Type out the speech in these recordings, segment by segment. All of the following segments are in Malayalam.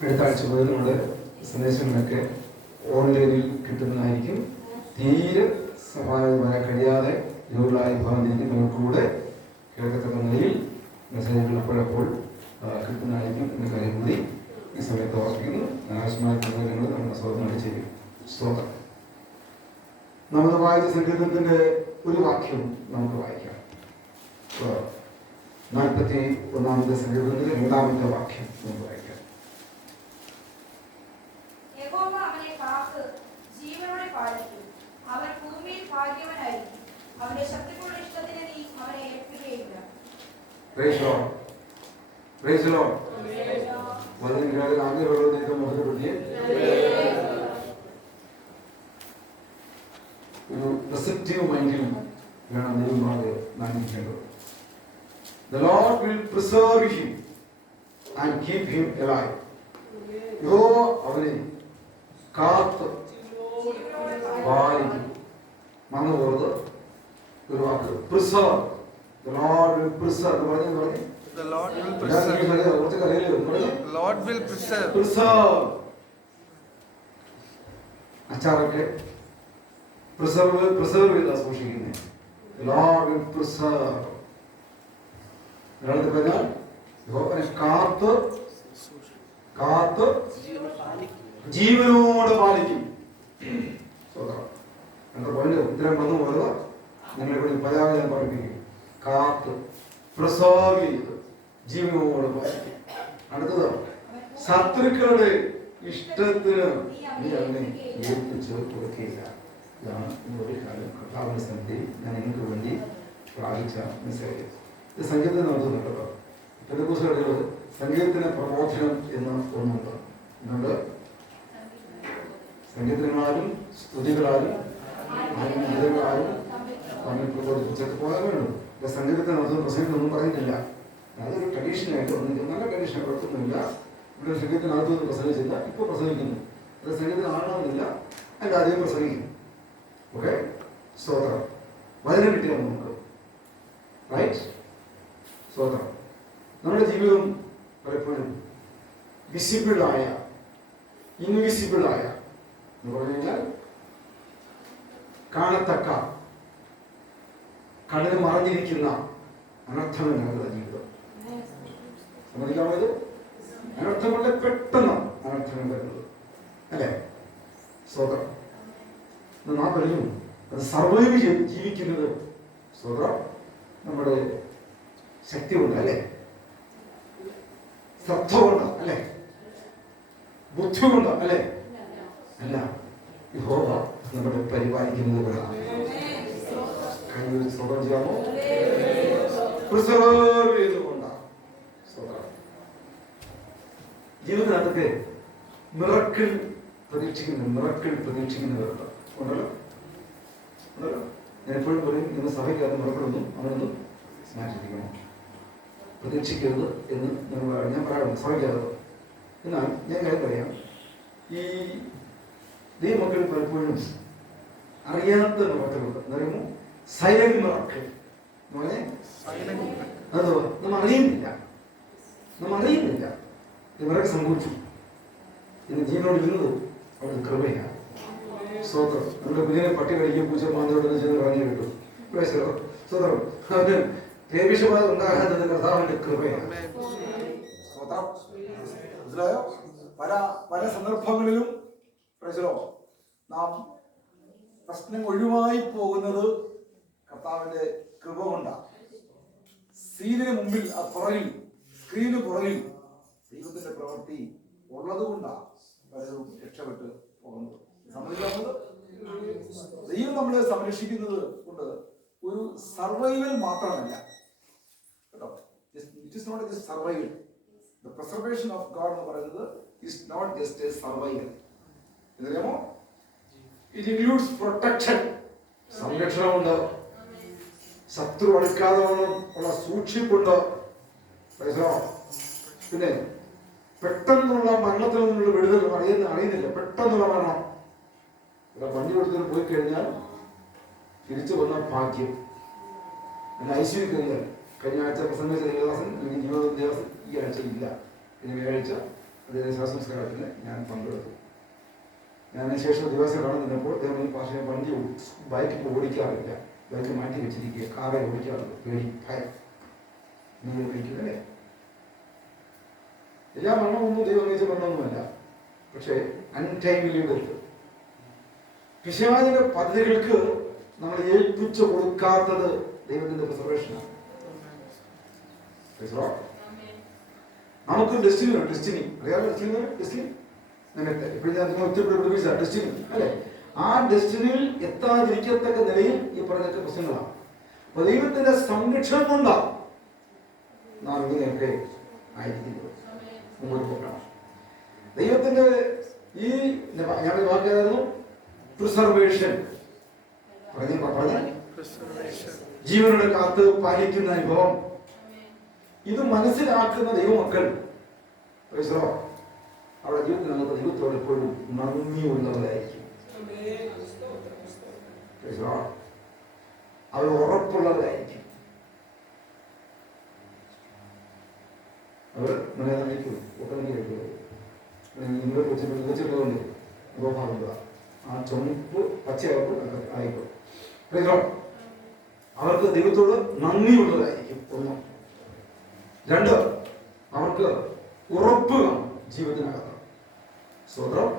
അടുത്ത ആഴ്ച മുതൽ നമ്മുടെ സന്ദേശങ്ങളൊക്കെ ഓൺലൈനിൽ കിട്ടുന്നതായിരിക്കും. തീരെ സമാധാനം വരാൻ കഴിയാതെ ജോലിയായി ഭാഗത്തിരിക്കുന്നവർക്കൂടെ കേൾക്കത്തക്ക നിലയിൽ മെസ്സേജുകൾ എപ്പോഴപ്പോൾ കിട്ടുന്നതായിരിക്കും എന്ന കാര്യം കൂടി ഈ സമയത്ത് ഓർപ്പിക്കുന്നു. ആവശ്യമായ കാര്യങ്ങൾ നമ്മുടെ സ്വന്തമായി ചെയ്യും. സ്തോത്രം. നമ്മൾ വായിച്ച സങ്കീർത്തനത്തിന്റെ ഒരു വാക്യം നമുക്ക് വായിക്കാം. 41 സങ്കീർത്തനത്തിലെ 2ാമത്തെ വാക്യം നമുക്ക് വായിക്കാം. യഹോവ അവനെ കാത്ത് ജീവനോടെ പാലിക്കും. അവൻ ഭൂമിയിൽ ഭാഗ്യവാനായിരിക്കും. അവന്റെ ശത്രുക്കളുടെ ഇഷ്ടത്തിന് നീ അവനെ ഏൽപ്പിക്കുകയില്ല. Praise lord. Praise lord. വചനങ്ങളുടെ ആഗ്രഹമുള്ളവർക്ക് മുഖപ്പെടുത്തിയ ഒരു റിസപ്റ്റീവ് മൈൻഡിൽ വേണം ദൈവമാകെ നാമിക്കേണ്ടത്. The Lord will preserve him and keep him alive. യഹോവ അവനെ കാത്ത് പാലിക്കും. മറന്നുപോകരുത് ഒരു വാക്ക്, preserve. The Lord will preserve. പറഞ്ഞു The Lord will preserve. The Lord will preserve. Preserve. അച്ചാറൊക്കെ പ്രിസർവ് ചെയ്താ സൂക്ഷിക്കുന്നത്. The Lord will preserve. ഒരാളത് പറഞ്ഞാൽ യഹോവനെ കാത്ത് ജീവനോട് പാലിക്കും. എന്റെ പോയിന്റ് ഉത്തരം വന്നു പോയത് നിങ്ങളെ കൂടി പരാതി ഞാൻ പഠിപ്പിക്കും. കാത്ത് പ്രിസർവ് ചെയ്ത് ജീവനോട് പാലിക്കും. അടുത്തത് ശത്രുക്കളുടെ ഇഷ്ടത്തിന് നീ അവനെ ഏൽപ്പിച്ച് കൊടുക്കുകയില്ല. ഇതാണ് ഒരു കാലം കർത്താവിന്റെ സന്നിധി ഞാൻ നിങ്ങൾക്ക് വേണ്ടി പ്രാപിച്ച മെസ്സേജ്. ഇത് സംഗീതത്തിന് നടത്തുന്നുണ്ടല്ലോ. പെന്തക്കോസ്തുകാരികൾ സംഗീതത്തിന് പ്രബോധനം എന്ന് ഒന്നുണ്ട്. എന്നുണ്ട് സംഗീതങ്ങളാലും സ്തുതികളാലും ഗീതങ്ങളാലും തമ്മിൽ പ്രബോധിപ്പിച്ചൊക്കെ പോകാൻ വേണം. സംഗീതത്തിന് നടത്തുന്ന പ്രസംഗമൊന്നും പറയുന്നില്ല. അതൊരു ട്രഡീഷനായിട്ട് വന്നിരിക്കും. നല്ല ട്രഡീഷൻ കുഴപ്പമൊന്നുമില്ല. ഇവിടെ സംഗീതത്തിനകത്തൊന്നും പ്രസംഗിച്ചില്ല. ഇപ്പോൾ പ്രസംഗിക്കുന്നു. അത് സംഗീതത്തിന് ആണോന്നില്ല. അതിൻ്റെ ആദ്യം പ്രസംഗിക്കും. ഓക്കെ, സ്തോത്രം. വചനം കിട്ടിയാൽ നമുക്ക് റൈറ്റ്. സ്തോത്രം. നമ്മുടെ ജീവിതം പലപ്പോഴും വിസിബിളായ ഇൻവിസിബിളായ എന്ന് പറഞ്ഞു കഴിഞ്ഞാൽ കാണത്തക്ക കണ്ണിന് മറഞ്ഞിരിക്കുന്ന അനർത്ഥങ്ങൾ ഞങ്ങളുടെ ജീവിതം. സമ്മതിക്കാമോ? ഇത് അനർത്ഥങ്ങളുടെ പെട്ടെന്ന് അനർത്ഥങ്ങൾ വരുന്നത് അല്ലേ? സ്തോത്രം. നാം പറഞ്ഞു അത് സർവൈവ് ചെയ്ത് ജീവിക്കുന്നത് സ്തോത്രം നമ്മുടെ ശക്തി കൊണ്ട് അല്ലേ, ശ്രദ്ധ കൊണ്ട് അല്ലേ, ബുദ്ധി കൊണ്ട് അല്ലേ, അല്ല, യഹോവ നമ്മുടെ പരിപാലിക്കുന്നത് കൊണ്ടാണ്. സ്തോത്രം ചെയ്യാമോ? പ്രിസർവ് ചെയ്തുകൊണ്ടാണ്. ജീവിതത്തിനകത്തൊക്കെ മിറക്കിൾ പ്രതീക്ഷിക്കുന്നവരുണ്ട്. ഉണ്ടല്ലോ ഉണ്ടല്ലോ. ഞാൻ എപ്പോഴും പറയും, നിങ്ങൾ സഭയ്ക്കകത്ത് മിറക്കിളൊന്നും അവനൊന്നും മാറ്റിയിരിക്കണം, പ്രതീക്ഷിക്കരുത് എന്ന് ഞാൻ പറയാറുണ്ട് സഭയ്ക്കകത്ത്. എന്നാൽ ഞാൻ കാര്യം പറയാം, ഈ ദൈവമക്കൾ പലപ്പോഴും അറിയാത്ത മിറക്കിളുണ്ട്. എന്നറിയുമോ? സൈലന്റ് മിറക്കിൾ എന്ന് പറഞ്ഞാൽ അതോ നമ്മൾ അറിയുന്നില്ല ഇവരൊക്കെ സംഭവിച്ചു. ഇന്ന് ജീവനോട് ഇരുന്നത് അവിടെ കൃപയാണ്. സ്തോത്രം. നമ്മുടെ കുഞ്ഞിനെ പട്ടി കടിക്കുകയും പൂച്ച മാന്തോടെന്ന് ചെയ്ത് പറഞ്ഞു കിട്ടും. സ്തോത്രം. അവന് ദേവിഷബാധ ഉണ്ടാകാത്തത് കർത്താവിന്റെ കൃപയാണ്. സ്തോത്രം. മനസ്സിലായോ? പല സന്ദർഭങ്ങളിലും നാം പ്രശ്നം ഒഴിവായി പോകുന്നത് കർത്താവിന്റെ കൃപ കൊണ്ടാണ്. സ്ക്രീന് മുമ്പിൽ സ്ക്രീന് പുറകിൽ ദൈവത്തിന്റെ പ്രവൃത്തി ഉള്ളത് കൊണ്ടാണ് പലരും രക്ഷപ്പെട്ട് പോകുന്നത്. സമ്മതിക്കാവുന്നത് ദൈവം നമ്മളെ സംരക്ഷിക്കുന്നത് കൊണ്ട് ഒരു സർവൈവൽ മാത്രമല്ല കേട്ടോ. It is not just survival. The preservation of God എന്ന് പറയുന്നത് is not just a survival. അറിയാമോ? It includes protection. സംരക്ഷണമുണ്ട്, ശത്രു അടുക്കാതെ ഉള്ള സൂക്ഷിപ്പുണ്ട്. പിന്നെ പെട്ടെന്നുള്ള മരണത്തിൽ നിന്നുള്ള വിടുതൽ അറിയുന്നില്ല. പെട്ടെന്നുള്ള മരണം പഞ്ഞു കൊടുത്തിട്ട് പോയി കഴിഞ്ഞാൽ തിരിച്ചു വന്ന ഭാഗ്യം. ഐശ്വര്യ കഴിഞ്ഞാൽ കഴിഞ്ഞ ആഴ്ച പ്രസംഗിച്ച ദേവദാസൻ അല്ലെങ്കിൽ ജീവിത ദേവദാസൻ ഈ ആഴ്ച ഇല്ല. ഇനി വ്യാഴാഴ്ച അദ്ദേഹം ശവസംസ്കാരത്തിന് ഞാൻ പങ്കെടുത്തു. ഞാൻ ശേഷം ദിവസം കാണുന്നപ്പോൾ അദ്ദേഹം പക്ഷേ വണ്ടി ബൈക്ക് ഓടിക്കാറില്ല, ബൈക്ക് മാറ്റി വെച്ചിരിക്കുക, കാറെ ഓടിക്കാറുണ്ട്, പേടി ഭയം. നിങ്ങൾ ഓടിക്കുകയല്ലേ? എല്ലാ മരണമൊന്നും ദൈവം വെച്ച മരണമൊന്നുമല്ല, പക്ഷേ അൺടൈമിലി എടുത്ത് പിശാചിന്റെ പദ്ധതികൾക്ക് നമ്മൾ ഏൽപ്പിച്ചു കൊടുക്കാത്തത് ദൈവത്തിന്റെ പ്രിസർവേഷനാണ്. നമുക്ക് ഡെസ്റ്റിനി അറിയാമോ? ഡെസ്റ്റിനി ഇപ്പോഴും ഞാൻ നിങ്ങൾ ഒത്തിരി ഡെസ്റ്റിനി അല്ലെ? ആ ഡെസ്റ്റിനിയിൽ എത്താതിരിക്കത്തക്ക നിലയിൽ ഈ പറഞ്ഞ പ്രശ്നങ്ങളാണ്. അപ്പൊ ദൈവത്തിന്റെ സംരക്ഷണം കൊണ്ടാണ് നാം ഇങ്ങനെയൊക്കെ ആയിരിക്കുന്നത്. മുമ്പോട്ട് പോകണം. ദൈവത്തിന്റെ ഈ ഞാൻ വാക്കായിരുന്നു പ്രിസർവേഷൻ, ജീവനോടെ കാത്ത് പാലിക്കുന്ന അനുഭവം. ഇത് മനസ്സിലാക്കുന്ന ദൈവമക്കൾ അവരുടെ ജീവിതത്തിനകത്ത് ദൈവത്തോട് എപ്പോഴും നന്ദിയുള്ളവരായിരിക്കും. അവർ ഉറപ്പുള്ളവരായിരിക്കും. അവർ വെച്ചിട്ടുള്ളതുകൊണ്ട് ഗോപാലുക ആ ചുമപ്പ് പച്ചയായപ്പോൾ ആയിക്കോട്ടെ. അവർക്ക് ദൈവത്തോട് നന്ദിയുള്ളതായിരിക്കും. ഒന്ന്. രണ്ട്, അവർക്ക് ഉറപ്പ് കാണും ജീവിതത്തിനകത്ത്. സ്വതന്ത്രം.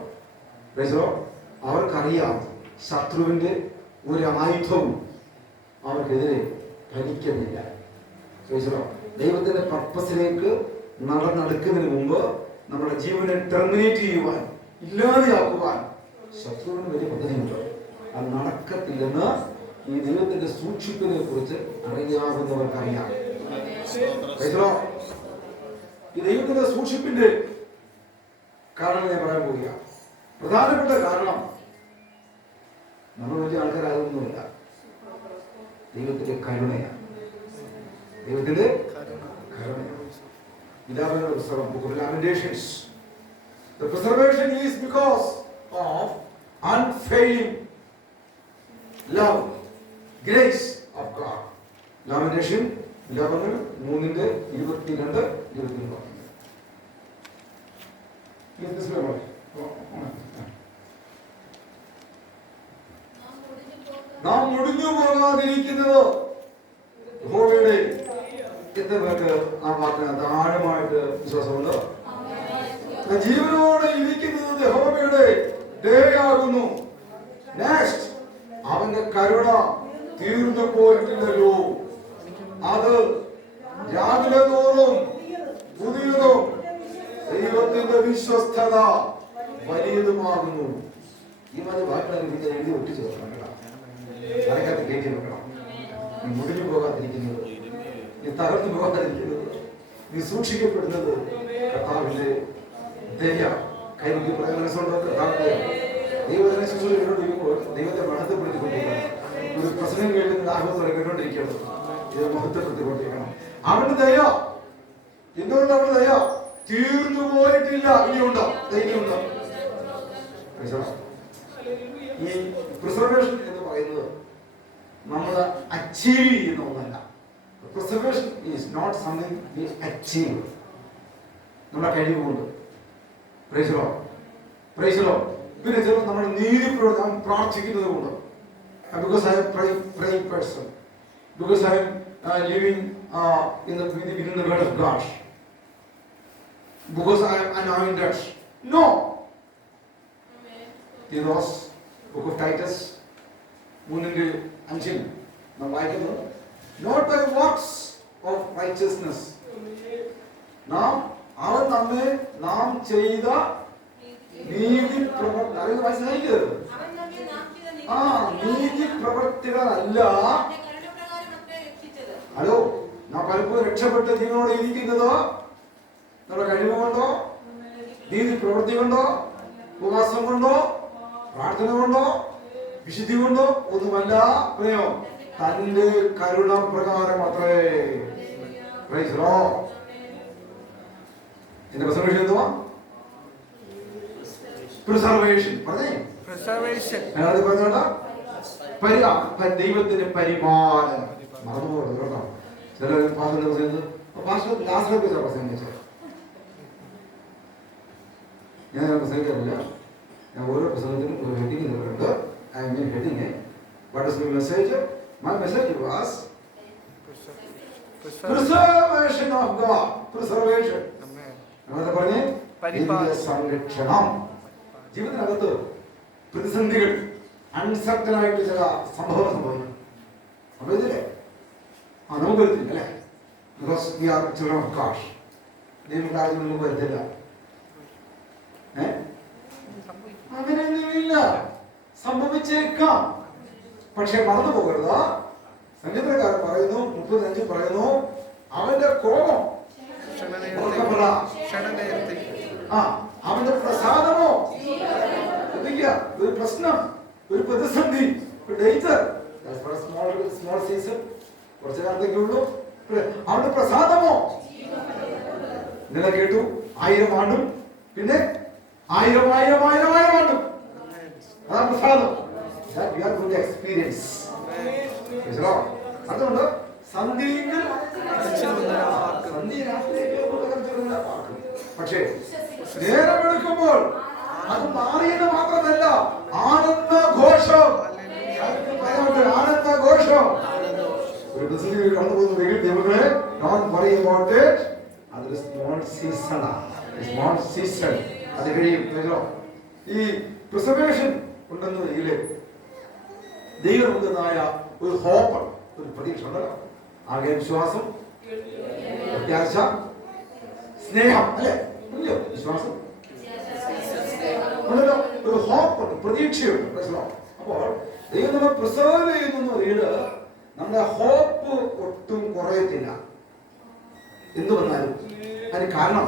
അവർക്കറിയാം ശത്രുവിന്റെ ഒരു ആയുധവും അവർക്കെതിരെ ഫലിക്കുന്നില്ല. ദൈവത്തിന്റെ പർപ്പസിലേക്ക് നടന്നെടുക്കുന്നതിന് മുമ്പ് നമ്മുടെ ജീവനെ ടെർമിനേറ്റ് ചെയ്യുവാൻ, ഇല്ലാതെയാക്കുവാൻ ശത്രുവിന് വലിയ പദ്ധതിയുണ്ട്. അത് നടക്കത്തില്ലെന്ന് ഈ ദൈവത്തിന്റെ സൂക്ഷിപ്പിനെ കുറിച്ച് അറിയാവുന്നവർക്കറിയാം. ഈ ദൈവത്തിന്റെ സൂക്ഷിപ്പിന്റെ കാരണം ഞാൻ പറയാൻ പോവുക. പ്രധാനപ്പെട്ട കാരണം നമ്മൾ വലിയ ആൾക്കാരാകുന്നില്ല, ദൈവത്തിന്റെ കരുണയാണ്. ദൈവത്തിന്റെ കരുണയാണ്. ഇതാവുന്ന പുസ്തകം Book of Lamentations. The preservation is because of unfailing love, grace of God. Lamentation 11:3-22. നാം മുടിഞ്ഞു പോകാതിരിക്കുന്നത് യഹോവയുടെ. എത്ര പേർക്ക് ആ വാക്കിനകത്ത് ആഴമായിട്ട് വിശ്വാസമുണ്ട്? ജീവനോടെ ഇരിക്കുന്നത് യഹോവയുടെ ദയയാകുന്നു. നെക്സ്റ്റ്, അവന്റെ കരുണ തീർന്നു പോയിട്ടില്ലല്ലോ, അത് രാവിലെ തോറും പുതിയതും ദൈവത്തിന്റെ വിശ്വസ്തത വലിയതുമാകുന്നു. ഈ മതി വാക്കുകൾ എഴുതി ഒട്ടിച്ചു വെക്കണം കേട്ടോ, അതിനകത്ത് കയറ്റി വെക്കണം. നീ മുടിഞ്ഞു പോകാതിരിക്കുന്നത്, നീ തകർന്നു പോകാതിരിക്കുന്നത്, നീ സൂക്ഷിക്കപ്പെടുന്നത് കർത്താവിന്റെ ദയ. കൈമുക്കി പറയാൻ മനസ്സുണ്ടോ? കർത്താവിന്റെ ദൈവത്തിനെ ശുശ്രൂഷിച്ചുകൊണ്ടിരിക്കുമ്പോൾ ദൈവത്തെ മഹത്വപ്പെടുത്തിക്കൊണ്ടിരിക്കണം. ഒരു പ്രസംഗം കേൾക്കുന്ന ആഹ്വാനം കേട്ടോണ്ടിരിക്കണം, ഇത് മഹത്വപ്പെടുത്തിക്കൊണ്ടിരിക്കണം. അവന്റെ ദയ, എന്തുകൊണ്ട് അവന്റെ ദയ തീർന്നു പോയിട്ടില്ല, ഇനിയുണ്ടോ? ഇനിയുണ്ടോ? ഈ പ്രിസർവേഷൻ എന്ന് പറയുന്നത് നമ്മൾ അച്ചീവ് ചെയ്യുന്ന ഒന്നല്ല. Preservation is not something we achieve നമ്മുടെ കഴിവുകൊണ്ട്. പിന്നെ ചില നമ്മുടെ നീതി പ്രവർത്തനം പ്രാർത്ഥിക്കുന്നത് കൊണ്ട്. Because I am praying person, because I am living within the word of God, because I am anointed. No. In those book of Titus 3:5 നാം വായിക്കുന്നു, not by works of righteousness. നാം ചെയ്ത നീതി പ്രവർത്തികൾ നീതി പ്രവർത്തികളല്ല. ഹലോ, നാം പലപ്പോഴും രക്ഷപ്പെട്ട ജീവനോടെ ഇരിക്കുന്നത് നമ്മുടെ കഴിവ് കൊണ്ടോ, നീതി പ്രവൃത്തി കൊണ്ടോ, ഉപവാസം കൊണ്ടോ, പ്രാർത്ഥന കൊണ്ടോ, വിശുദ്ധി കൊണ്ടോ ഒന്നുമല്ല. പ്രിയോ, തന്റെ കരുണ പ്രകാരം അത്രേ. എന്റെ പ്രസംഗം എന്തുവാ? പ്രിസർവേഷൻ. പറഞ്ഞേ, അത് പറഞ്ഞോട്ടാ. ദൈവത്തിന്റെ പരിപാലനം മറന്നുപോകുന്നത് കേട്ടോ. ചില പാസ്റ്റർ പ്രസംഗിച്ചത് ഞാൻ പ്രസംഗിക്കാറില്ല. ഞാൻ ഓരോ പ്രസംഗത്തിനും ഒരു ഹെഡിങ് തന്നിട്ടുണ്ട്. I mean heading. What is my message? My message was preservation of God. Preservation. നമ്മളെ പറഞ്ഞേ സംരക്ഷണം. ജീവിതത്തിനകത്ത് പ്രതിസന്ധികൾ, അൺസർട്ടനായിട്ട് ചില സംഭവം സംഭവിക്കും. സംഭവിച്ചില്ലേ? നമുക്ക് വരുത്തില്ല അല്ലേ? Because we are children of God. ദൈവകാര്യം നമുക്ക് വരുത്തില്ല. അങ്ങനെയൊന്നുമില്ല. സംഭവിച്ചേക്കാം. പക്ഷെ മറന്നു പോകരുത്. സംഗീതക്കാരൻ പറയുന്നു, 35 പറയുന്നു, അവന്റെ കോപം, അവന്റെ പ്രസാദമോ, ഒരു പ്രശ്നം, ഒരു പ്രതിസന്ധി, ഒരു ഡേഞ്ചർ, സ്മോൾ സീസൺ, കുറച്ചു കാലത്തേക്കേ ഉള്ളൂ. അവന്റെ പ്രസാദമോ ഇന്നലെ കേട്ടു, 1000 ആണ്ടും പിന്നെ 1000 ആണ്ടും. അതാണ് പ്രസാദം. എക്സ്പീരിയൻസ്. അതുകൊണ്ട് പക്ഷേ നേരമെടുക്കുമ്പോൾ അത് മാറിയെന്ന് മാത്രമല്ല, ആനന്ദഘോഷം. ആനന്ദഘോഷം. ഒരു പ്രതിസന്ധി കടന്നു പോകുന്നുണ്ടെങ്കിൽ ദൈവങ്ങളെ ഡോണ്ട് വറി അബൌട്ട് ഇറ്റ്. അതൊരു സ്മോൾ സീസൺ. അത് കഴിയും. ഈ പ്രിസർവേഷൻ ഉണ്ടെന്ന് ഇതില് ദൈവം നൽകുന്നതായ ഒരു ഹോപ്പ്, ഒരു പ്രതീക്ഷ ഉണ്ടല്ലോ. ആകെ വിശ്വാസം, പ്രത്യാശ, സ്നേഹം, അല്ലേ? വിശ്വാസം ഉണ്ടല്ലോ, ഒരു ഹോപ്പുണ്ട്, പ്രതീക്ഷയുണ്ട്. അപ്പോൾ ദൈവം നമ്മൾ പ്രിസർവ് ചെയ്യുന്നു പറയുന്നത് നമ്മുടെ ഹോപ്പ് ഒട്ടും കുറയത്തില്ല. എന്തു വന്നാലും അതിന് കാരണം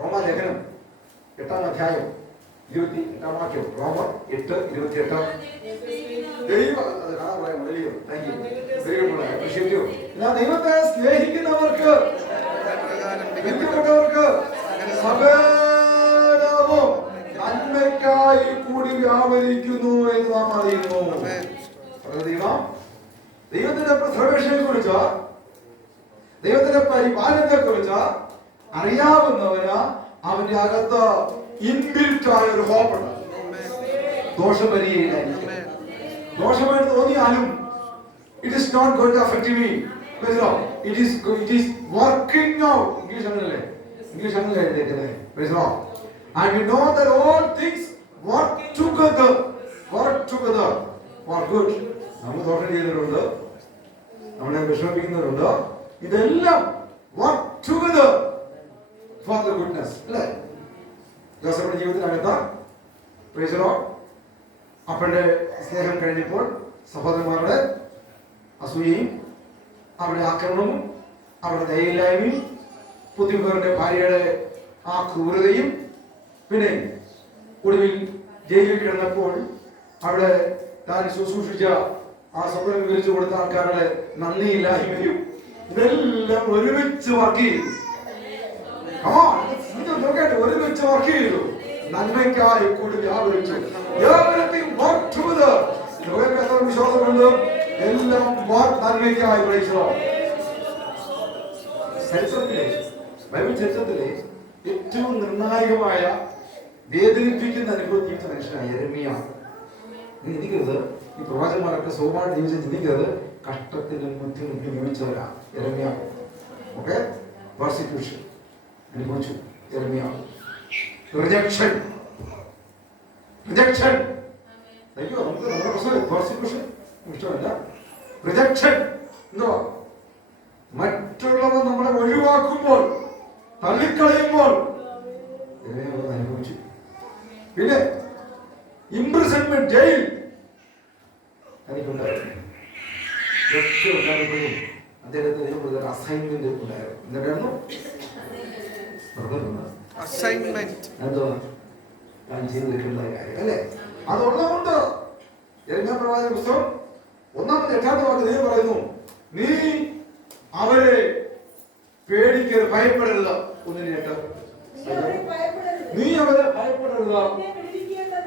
റോമാലേഖനം 8-ാം അധ്യായം 28-ാം വാക്യം. റോമർ 8:28. ദൈവത്തെ സ്നേഹിക്കുന്നവർക്ക് സകലവും നന്മയ്ക്കായി കൂടി വ്യാപരിക്കുന്നു എന്ന് നാം അറിയുന്നു. ദൈവത്തിന്റെ പ്രിസർവേഷനെ കുറിച്ച്, ദൈവത്തിന്റെ പരിപാലനത്തെ കുറിച്ച് അറിയാവുന്നവന് അവന്റെ അകത്ത് ഇൻബിൽറ്റായ ഒരു ഹോപ്പുണ്ട്. ദോഷം വരികയില്ല. ദോഷമായിട്ട് തോന്നിയാലും it is not going to affect me. It is working out. English അങ്ങനല്ലേ? And we know that all things work together for good. നമ്മൾ ദോഷം ചെയ്തിട്ടുണ്ട്, നമ്മളെ വിഷമിപ്പിക്കുന്നവരുണ്ട്. ഇതെല്ലാം work together for the goodness. അല്ലേ? ജോസഫിന്റെ ജീവിതത്തിനകത്ത് പ്രൈസ് ദി ലോർഡ്, അപ്പന്റെ സ്നേഹം കഴിഞ്ഞപ്പോൾ സഹോദരന്മാരുടെ അസൂയയും അവരുടെ ആക്രമണവും അവരുടെ ദയയില്ലായ്മയും പുതിയവരുടെ ഭാര്യയുടെ ആ ക്രൂരതയും പിന്നെ ഒടുവിൽ ജയിലിൽ കിടന്നപ്പോൾ അവിടെ താൻ ശുശ്രൂഷിച്ച ആ സ്വപ്നം വിവരിച്ചു കൊടുത്ത ആൾക്കാരുടെ നന്ദിയില്ലായ്മയും ഇതെല്ലാം ഒരുമിച്ച് വർക്ക് ചെയ്തു. ഒരുമിച്ച് വർക്ക് ചെയ്തു. നന്മയ്ക്കായി കൂടി വ്യാപരിച്ചു. വിശ്വാസമുണ്ട്, എല്ലാം നന്മയ്ക്കായി. ചരിത്രത്തിലെ, ബൈബിൾ ചരിത്രത്തിലെ ഏറ്റവും നിർണായകമായ വേദനിപ്പിക്കുന്ന അനുഭവം ജീവിച്ച മനുഷ്യനാണ് യെരമ്യാവ്. നിങ്ങൾ ചിന്തിക്കരുത്, ഈ പ്രവാചകന്മാരൊക്കെ സ്വഭാവം ജീവിച്ച് ചിന്തിക്കരുത്, കഷ്ടത്തിനും ബുദ്ധിമുട്ടും ജീവിച്ചവരാ യെരമ്യാവ്. ഓക്കെ, പെർസിക്യൂഷൻ അനുഭവിച്ചു യെരമ്യാവ്. റിജക്ഷൻ. അയ്യോ, നമുക്ക് നമ്മുടെ പ്രശ്നം പെർസിക്യൂഷൻ ഇഷ്ടമല്ല. റിജക്ഷൻ എന്തുവാ? മറ്റുള്ളവർ നമ്മളെ ഒഴിവാക്കുമ്പോൾ, തള്ളിക്കളയുമ്പോൾ അനുഭവിച്ചു. പിന്നെ ഇംപ്രിസൺമെന്റ്, ജയിൽ എനിക്കുണ്ടായിരുന്നു. അദ്ദേഹത്തിന് അസൈൻമെന്റ് ഉണ്ടായിരുന്നു. എന്തായിരുന്നു അസൈൻമെന്റ്? എന്തോ ഞാൻ ചെയ്തു വെക്കേണ്ട കാര്യം അല്ലേ? അതുള്ളതുകൊണ്ട് യെരമ്യാ പ്രവാചക പുസ്തകം 1-8 വാക്യം ദൈവം പറയുന്നു, നീ അവരെ പേടിക്കരുത്, ഭയപ്പെടരുത്. 1-8. നീ അവരെ ഭയപ്പെടരുത്.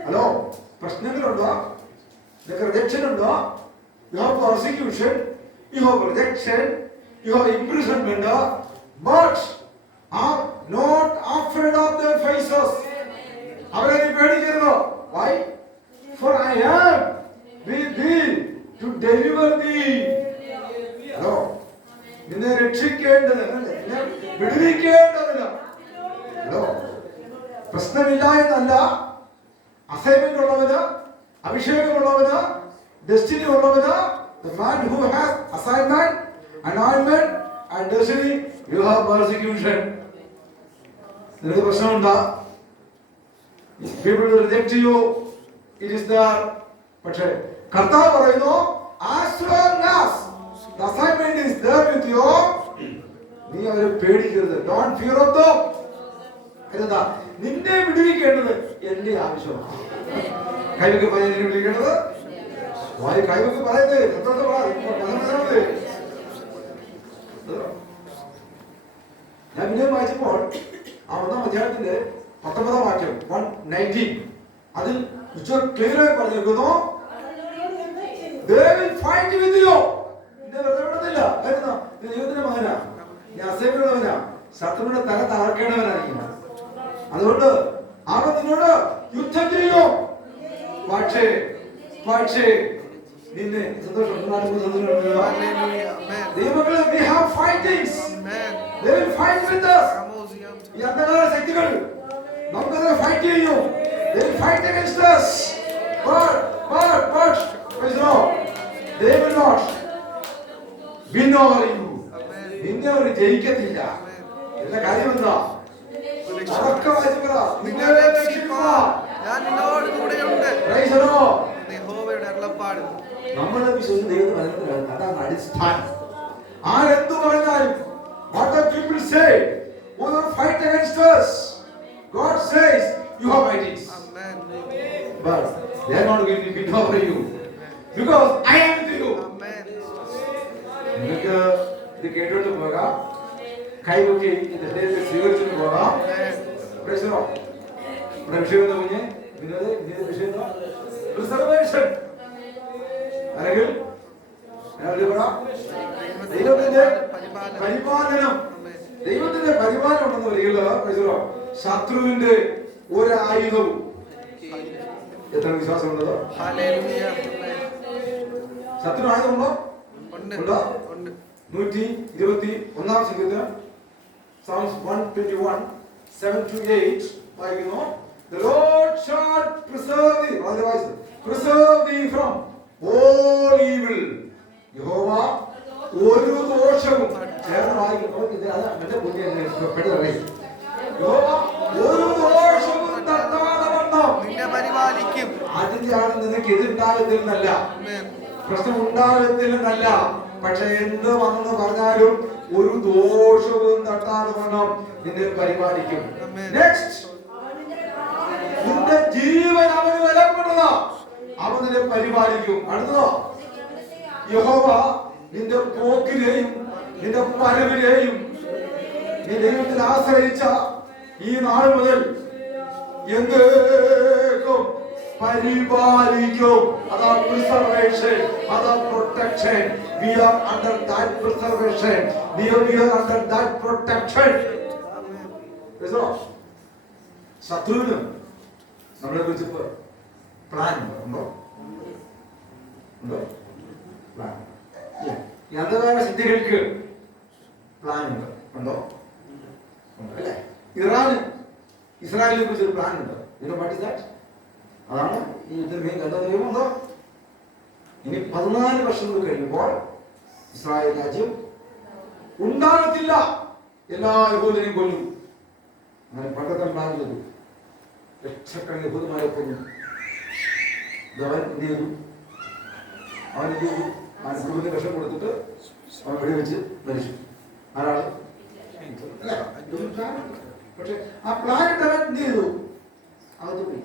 ഹലോ, പ്രശ്നങ്ങളുണ്ടോ? നിനക്ക് റിജക്ഷൻ ഉണ്ടോ? You have persecution, you have rejection, you have imprisonment, but are not afraid of their faces. അവരെ നീ പേടിക്കരുതോ. Why? For I am with thee to deliver thee. Hello, നിന്നെ രക്ഷിക്കേണ്ടത്, നിന്നെ വിടുവിക്കേണ്ടതിന്. ഹലോ, പ്രശ്നമില്ല എന്നല്ല, അസൈൻമെന്റ് ഉള്ളവന്, അഭിഷേകമുള്ളവന്, ഡെസ്റ്റിനി ഉള്ളവന്, the man who has assignment, anointment and destiny, you have persecution. നിനക്ക് പ്രശ്നമുണ്ടാ, people will reject you, it is there. പക്ഷേ കർത്താവ് പറയുന്നു, as long as the assignment is there with you, നീ അവരെ പേടിക്കരുത്. Don't fear of them. എന്താ നിന്നെ വിടുവിക്കേണ്ടത് എന്റെ ആവശ്യമാണ്. കൈവക്ക് പറയാൻ വിളിക്കേണ്ടത് കൈവക്ക് പറയുന്നത് ഞാൻ പിന്നെ വായിച്ചപ്പോൾ ആ 1-ാം അധ്യായത്തിന്റെ 19-ാം വാക്യം 1:19 അതിൽ ക്ലിയറായി പറഞ്ഞിരിക്കുന്നു, they will fight with you. നിന്നെ വെറുതെ വിടുന്നില്ല. ആയിരുന്നു നീ ദൈവത്തിന്റെ മകനാ, നീ അസൈനുള്ളവനാ, ശത്രുവിന്റെ തല തകർക്കേണ്ടവനായിരിക്കും. അതുകൊണ്ട് അവൻ നിന്നോട് യുദ്ധം ചെയ്യും. പക്ഷേ നിന്നെ സന്തോഷം ദൈവമക്കളെ, we have fightings. They will fight with us. ഈ അന്ധകാര ശക്തികൾ നമുക്കെതിരെ ഫൈറ്റ് ചെയ്യും. They will fight against us. But praise the Lord, they will not win over you. നിന്നെ അവർ ജയിക്കത്തില്ല. എല്ലാ കാര്യം എന്താ? നമ്മളെ വിശ്വസിച്ച് ദൈവത്തെ വചനത്തിലാണ്. അതാണ് അടിസ്ഥാനം. ആരെന്തു പറഞ്ഞാലും what the people say, who will fight against us, God says you have fightings. But they are not going to win over you because I am with you. നിങ്ങൾക്ക് ഇത് കേട്ടോണ്ട് പോകാം, കൈവക്കി ഇത് ഹൃദയത്തിൽ സ്വീകരിച്ചിട്ട് പോകാം. ഇവിടെ വിഷയം എന്താ കുഞ്ഞെ? വിഷയം റിസർവേഷൻ അല്ലെങ്കിൽ ദൈവത്തിന്റെ പരിപാലനം. ദൈവത്തിന്റെ പരിപാലനം ഉണ്ടെന്ന് പറയുക ശത്രുവിന്റെ ഒരായുധവും. എത്ര വിശ്വാസമുണ്ടോ? ശത്രു ആയുധമുണ്ടോ? ഉണ്ടോ? 121-ാം സംഗീതം Psalms 121:7-8 വായിക്കുന്നു, the Lord shall preserve thee from all evil. യഹോവ ഒരു ദോഷവും ചേർന്ന് വായിക്കുന്നു. മറ്റേ യഹോവ ഒരു ദോഷവും തട്ടാതെ വണ്ണം നിന്നെ പരിപാലിക്കും. അതിന്റെയാണ് നിനക്ക് എതിരുണ്ടാകത്തില്ലെന്നല്ല, പ്രശ്നം ഉണ്ടാകത്തില്ലെന്നല്ല, പക്ഷെ എന്ത് വന്നെന്ന് പറഞ്ഞാലും ഒരു ദോഷവും തട്ടാതെ വണ്ണം നിന്നെ പരിപാലിക്കും. നെക്സ്റ്റ്, നിന്റെ ജീവൻ അവന് വിലപ്പെട്ടതാ, അവൻ നിന്നെ പരിപാലിക്കും. അടുത്തതോ, യഹോവ നിന്റെ പോക്കിനെയും നിന്റെ വരവിനെയും നീ ദൈവത്തിൽ ആശ്രയിച്ച ഈ നാൾ മുതൽ എന്തേക്കും പരിപാലിക്കും. അതാ പ്രിസർവേഷൻ, അതാ protection. We are under that preservation. We are under that protection. ശത്രുവിനും നമ്മളെ കുറിച്ച് പ്ലാൻ ഉണ്ടോ? പ്ലാൻ. ഈ അന്ധകാര ശക്തികൾക്ക് പ്ലാൻ ഉണ്ടോ? അല്ലേ? ഇറാന് ഇസ്രായേലിനെ കുറിച്ച് ഒരു പ്ലാൻ ഉണ്ട്. അതാണ് ഈ യുദ്ധം കണ്ടോ? ഇനി 14 വർഷം കഴിയുമ്പോൾ ഇസ്രായേൽ രാജ്യം ഉണ്ടാകത്തില്ല, എല്ലാ യഹൂദനെയും കൊല്ലും. അങ്ങനെ പണ്ടത്തെ പ്ലാൻ ചെയ്തു, ലക്ഷക്കണക്കിന് യഹൂദന്മാരെ കൊല്ലും. അവൻ എന്ത് ചെയ്തു? അവന് വിഷം കൊടുത്തിട്ട് അവൻ വെടിവെച്ച് മരിച്ചു. ആരാണ്? പക്ഷെ ആ പ്ലാൻ ഇട്ടവൻ എന്ത് ചെയ്തു? അകത്ത് പോയി.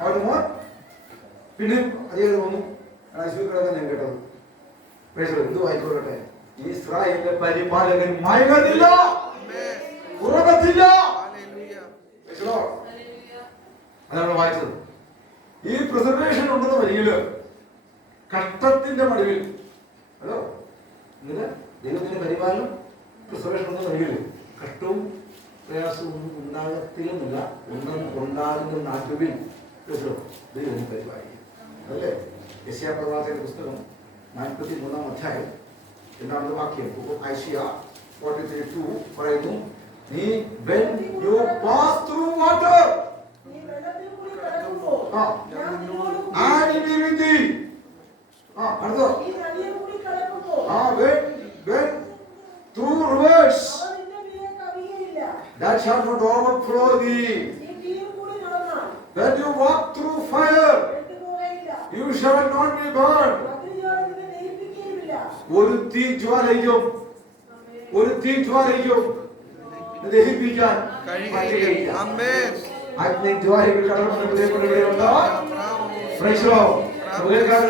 അവന് മോൻ പിന്നെ അതേ വന്നു. ഞാൻ കേട്ടത് എന്തു വായിക്കോട്ടെ, ഇസ്രായേലിന്റെ പരിപാലകൻ മയങ്ങത്തില്ല, ഉറങ്ങത്തില്ല. അതാണ് വായിച്ചത്. ഈ പ്രിസർവേഷൻ ഉണ്ടെന്ന് വരികില് കഷ്ടത്തിന്റെ മടിവിൽ, ഹലോ, ഇങ്ങനെ ദൈവത്തിന്റെ പരിപാലനം പ്രിസർവേഷൻ ഉണ്ടെന്ന് വരികില് കഷ്ടവും പ്രയാസവും ഒന്നും ഉണ്ടാകത്തില്ലെന്നില്ല, ഉണ്ടാകുന്ന നാട്ടുവിൽ ദൈവം പരിപാലിക്കും. അതല്ലേ യെശയ്യാപ്രവാചകന്റെ പുസ്തകം 43-ാം അധ്യായം 2-ാമത്തെ വാക്യം ഐശയ്യ 43:2 പറയുന്നു, നീ when you pass through water I will be with thee. അടുത്തോ when through rivers that shall not overflow thee. When you walk through fire you shall not be burned. ഒരു തീജ്വാലയും ദഹിപ്പിക്കാൻ കഴിയില്ല. അഗ്നിജ്വാലകൾ കടന്നു പ്രിയപ്പെട്ടവരുണ്ടോ?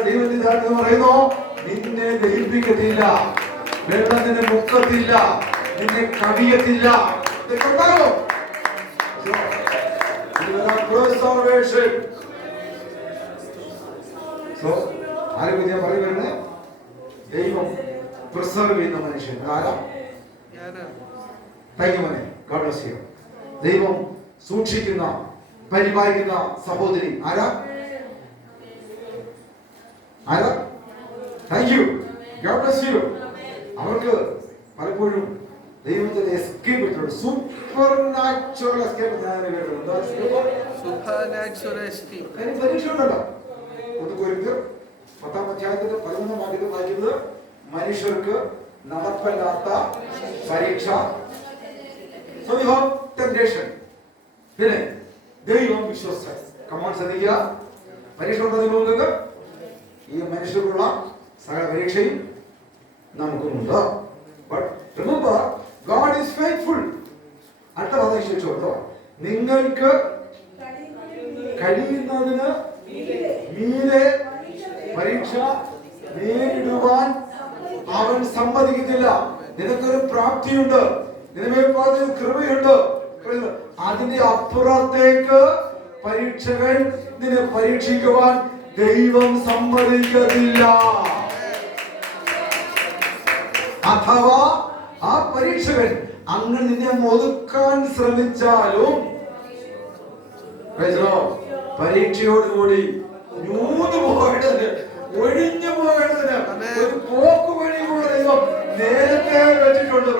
ദൈവത്തിന്റെ പറയുന്നു, നിന്നെ ദഹിപ്പിക്കത്തില്ല, വെള്ളത്തിന് മുക്കത്തില്ല, നിന്നെ കവിയത്തില്ല. ആരും ഞാൻ പറയുന്നത് ദൈവം പ്രിസർവ് ചെയ്യുന്ന മനുഷ്യൻ ആരാ? ദൈവം സൂക്ഷിക്കുന്ന പരിപാലിക്കുന്ന സഹോദരി ആരാ? ആരാ? Thank you, God bless you. അവർക്ക് പലപ്പോഴും ദൈവത്തിന്റെ എസ്കേപ്പ് കിട്ടുന്നുണ്ട്. Super natural escape. പരീക്ഷ ഉണ്ടല്ലോ. 1 കൊരിന്ത്യർ 10-ാം അധ്യായത്തിന്റെ 11-ാം വാക്യത്തിൽ വായിക്കുന്നത്, മനുഷ്യർക്ക് നടപ്പല്ലാത്ത പരീക്ഷ, പിന്നെ ദൈവം വിശ്വസിച്ച കമാൻഡ് ശ്രദ്ധിക്കുക. പരീക്ഷ ഉണ്ടെങ്കിൽ ഈ മനുഷ്യർക്കുള്ള സകല പരീക്ഷയും നമുക്കുമുണ്ട്. But remember God is faithful. അടുത്ത പദം ശിക്ഷിച്ചോ, നിങ്ങൾക്ക് കഴിയുന്നതിന് മീതെ പരീക്ഷ നേരിടുവാൻ അവൻ സമ്മതിക്കത്തില്ല. നിനക്കൊരു പ്രാപ്തിയുണ്ട്, നിനക്ക് കൃപയുണ്ട്, അതിന്റെ അപ്പുറത്തേക്ക് പരീക്ഷകൻ നിന്നെ പരീക്ഷിക്കുവാൻ ദൈവം സമ്മതിക്കത്തില്ല. അഥവാ ആ പരീക്ഷകൻ അങ്ങനെ നിന്നെ ഒതുക്കാൻ ശ്രമിച്ചാലും പരീക്ഷയോടുകൂടി ഒഴിഞ്ഞു പോകേണ്ടതിന് ഒരു പോക്ക് വഴി കൂടെ ദൈവം നേരത്തെ വെച്ചിട്ടുണ്ട്.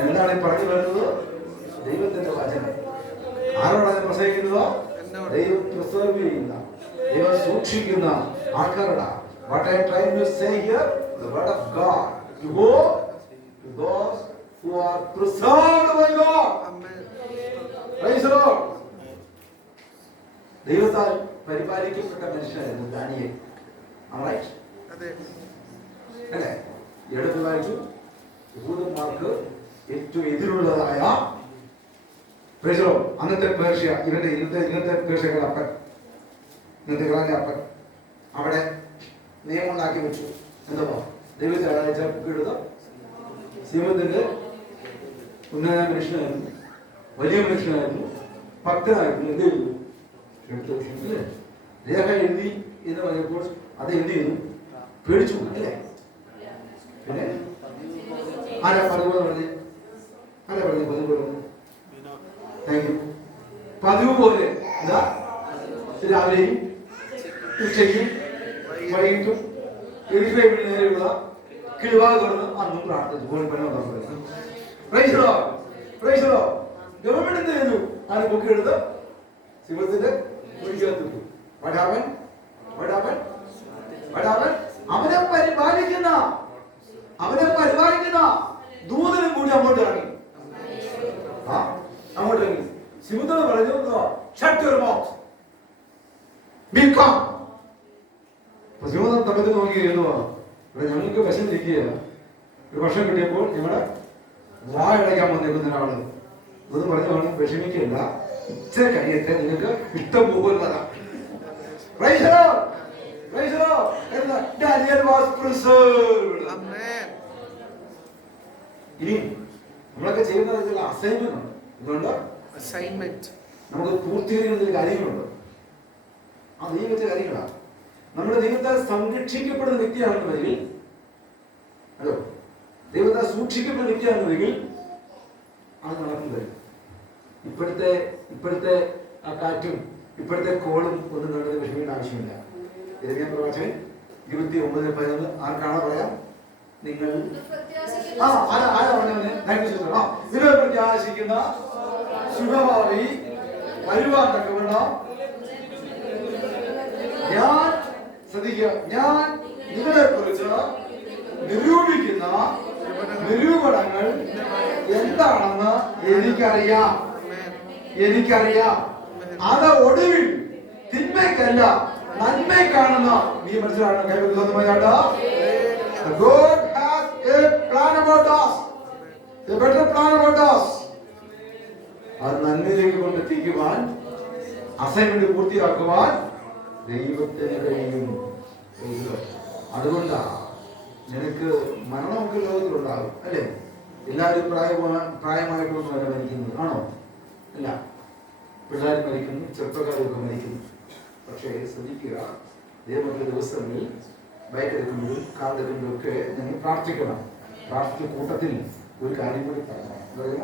എന്താണ് ഈ പറഞ്ഞു വരുന്നത്? ദൈവത്തിന്റെ വചനം ആരോടാണ് പ്രസംഗിക്കുന്നത്? ദൈവം പ്രിസർവ് ചെയ്യുന്ന, ദൈവം സൂക്ഷിക്കുന്ന ആൾക്കാരുടെ. What I am trying to say here, the word of God, to go to those who are preserved by God. Amen. Praise the Lord. ദൈവത്താൽ പരിപാലിക്കപ്പെട്ട മനുഷ്യനായിരുന്നു ദാനിയേൽ. Alright? അല്ലേ? എടുത്തു വായിച്ചു. യഹൂദന്മാർക്ക് ഏറ്റവും എതിരുള്ളതായ അന്നത്തെ പേർഷ്യ, ഇന്നത്തെ പേർഷ്യയുടെ അപ്പൻ, ഇന്നത്തെ ഇറാന്റെ അപ്പൻ അവിടെ നിയമം ഉണ്ടാക്കി വെച്ചു. എന്താ ദൈവത്തെ ആരാധിച്ച എഴുത സിംഹത്തിന്റെ ഉന്നത മനുഷ്യനായിരുന്നു, വലിയ മനുഷ്യനായിരുന്നു, ഭക്തനായിരുന്നു. എന്ത് ചെയ്തു? രേഖ എഴുതി എന്ന് പറഞ്ഞപ്പോൾ അത് എന്ത് ചെയ്തു? പേടിച്ചു അല്ലേ? പിന്നെ ആരാ പതിവ് പറഞ്ഞത്? ആരാ പറഞ്ഞത് പതിവ് പറഞ്ഞത്? Thank you. പതിവ് പോലെ എന്താ രാവിലെയും ഉച്ചയ്ക്കും വൈകിട്ടും നേരെയുള്ള കിഴിവാ തുറന്ന് അന്നും പ്രാർത്ഥിച്ചു. ഗവൺമെന്റ് എന്ത് ചെയ്തു? ആര് ബുക്ക് എടുത്ത് സിംഹത്തിന്റെ കുഴിക്കകത്തിട്ടു. അവനെ പരിപാലിക്കുന്ന ദൂതനും കൂടി അങ്ങോട്ട് ഇറങ്ങി. അങ്ങോട്ട് ഇറങ്ങി. സിംഹത്തോട് പറഞ്ഞു, shut your mouth. Be calm. സിംഹം തമ്മിൽ നോക്കി എഴുതുവാ, ഇവിടെ ഞങ്ങൾക്ക് വിശന്നിരിക്കുക. ഒരു ഭക്ഷണം കിട്ടിയപ്പോൾ ഞങ്ങളുടെ വായടയ്ക്കാൻ വന്നേക്കുന്ന ഒരാള് എന്ന് പറഞ്ഞാണ്, വിഷമിക്കില്ല, ഇച്ചിരി കഴിയട്ടെ, നിങ്ങൾക്ക് ഇഷ്ടം പോലെ വരാം. ഇനി നമ്മളൊക്കെ ചെയ്യുന്ന അസൈൻമെന്റ് ഉണ്ട്. ഇതുകൊണ്ട് അസൈൻമെന്റ് നമുക്ക് പൂർത്തീകരിക്കുന്ന കാര്യങ്ങളുണ്ട്. ആ ദൈവത്തെ കാര്യങ്ങളാണ്. നമ്മുടെ ദൈവത്താൽ സംരക്ഷിക്കപ്പെടുന്ന വ്യക്തിയാണെന്ന് വരികിൽ, ഹലോ, ദൈവത്താൽ സൂക്ഷിക്കപ്പെട്ട വ്യക്തിയാണെന്നുണ്ടെങ്കിൽ അത് നടക്കുന്നത്. ഇപ്പോഴത്തെ ആ കാറ്റും ഇപ്പോഴത്തെ കോളും ഒന്നും കണ്ടത് വിഷമിക്കേണ്ട ആവശ്യമില്ല. യെരമ്യാ പ്രവാചകൻ 29:11 ആർക്കാണോ പറയാം? നിങ്ങൾ നിങ്ങൾ പ്രത്യാശിക്കുന്ന സുഖഭാവി വരുവാൻ തക്കവണ്ണം ഞാൻ ശ്രദ്ധിക്കുക, ഞാൻ നിങ്ങളെ കുറിച്ച് നിരൂപിക്കുന്ന നിരൂപണങ്ങൾ എന്താണെന്ന് എനിക്കറിയാം. അത് ഒടുവിൽ തിന്മയ്ക്കല്ല നന്മയ്ക്കാണെന്ന് നീ മനസ്സിലാക്കണം. God has a plan about us, a better plan about us. അത് നന്മയിലേക്ക് കൊണ്ടെത്തിക്കുവാൻ, അസൈൻമെന്റ് പൂർത്തിയാക്കുവാൻ ദൈവത്തിന് കഴിയും. അതുകൊണ്ടാ നിനക്ക് മരണമൊക്കെ ലോകത്തിലുണ്ടാകും, അല്ലേ? എല്ലാവരും പ്രായമായിട്ടൊന്നും വരെ മരിക്കുന്നത് ആണോ? അല്ല, പിള്ളേർ മരിക്കുന്നു, ചെറുപ്പക്കാരൊക്കെ മരിക്കുന്നു. പക്ഷേ ശ്രദ്ധിക്കുക, ദൈവമക്കളുടെ ദിവസങ്ങളിൽ ബൈക്കെടുക്കുമ്പോഴും കാറെടുക്കുമ്പോഴും ഒക്കെ ഞങ്ങൾ പ്രാർത്ഥിക്കണം. പ്രാർത്ഥിച്ച കൂട്ടത്തിൽ ഒരു കാര്യം കൂടി പറയണം. അതായത്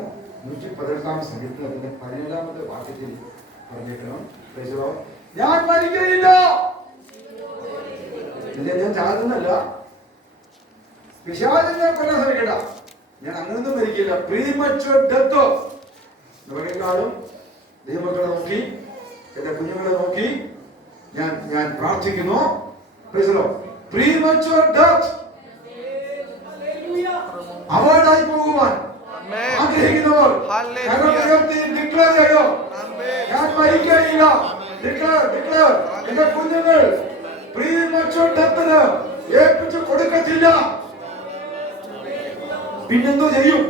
118 സംഗീതത്തിന്റെ 17 വാക്യത്തിൽ പറഞ്ഞേക്കണം, ഞാൻ മരിക്കയില്ല. ഞാൻ ചാകുന്നല്ല, പിശാചിനെ കൊല്ലാൻ ശ്രമിക്കണ്ട, ഞാൻ അങ്ങനൊന്നും മരിക്കില്ല. പ്രീമച്വർ ഡെത്ത് നോക്കിക്കാളും ദൈവമക്കളെ നോക്കി, എന്റെ കുഞ്ഞുങ്ങളെ നോക്കി ഞാൻ പ്രാർത്ഥിക്കുന്നു. പ്രീമച്വർ ഡെത്ത് അവോയ്ഡായി പോകുവാൻ ആഗ്രഹിക്കുന്നവർ ഡിക്ലെയർ ചെയ്യോ, ഞാൻ മരിക്കയില്ല. ഡിക്ലെയർ എന്റെ കുഞ്ഞുങ്ങൾ പ്രീമച്വർ ഡെത്തിന് ഏൽപ്പിച്ചു കൊടുക്കത്തില്ല. പിന്നെന്തോ ചെയ്യും?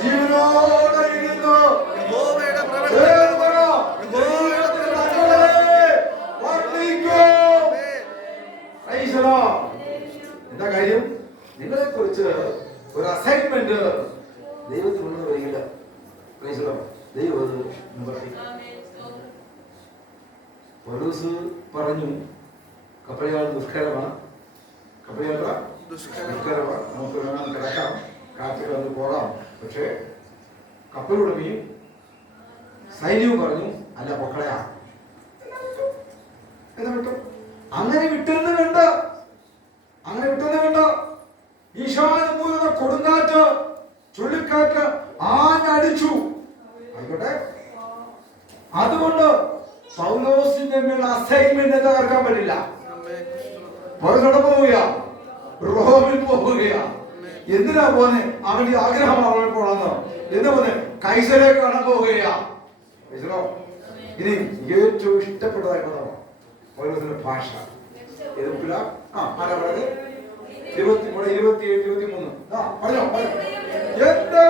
ജീവനോടെ ഇരുന്നു എന്താ കാര്യം? നിങ്ങളെ കുറിച്ച് ഒരു അസൈൻമെന്റ് ദൈവത്തിനുള്ളത് വരികില്ല. ദൈവം പൗലോസ് പറഞ്ഞു, കപ്പലുകൾ ദുഷ്കരമാണ്, ദുഷ്കരമാണ്, നമുക്ക് വേണം കിടക്കാം, കാറ്റുകൾ വന്ന് പോകാം. പക്ഷേ കപ്പലുടമയും സൈന്യവും പറഞ്ഞു, അല്ല പൊക്കളയാ എന്ന് വിട്ടു. അങ്ങനെ വിട്ടെന്ന് വേണ്ട. ഈശാനുഭൂത കൊടുങ്കാറ്റ്, ചുഴലിക്കാറ്റ് ആഞ്ഞടിച്ചു. ആയിക്കോട്ടെ, അതുകൊണ്ട് പൗലോസിന്റെ മേൽ അസൈൻമെന്റ് തകർക്കാൻ പറ്റില്ല. പൗലോസ് പോവുകയാ, റോമിൽ പോവുകയാ. എന്തിനാ പോന്നെ? അവന്റെ ആഗ്രഹം അവിടെ പോണെന്ന്. എന്താ പോന്നെ? കൈസരെ കാണാൻ പോവുകയാ. ഇനി ഏറ്റവും ഇഷ്ടപ്പെട്ടതായി പൗലോസിന്റെ ഭാഷ ആരാ പറഞ്ഞത്? 27-23 പറഞ്ഞോ. എന്റെ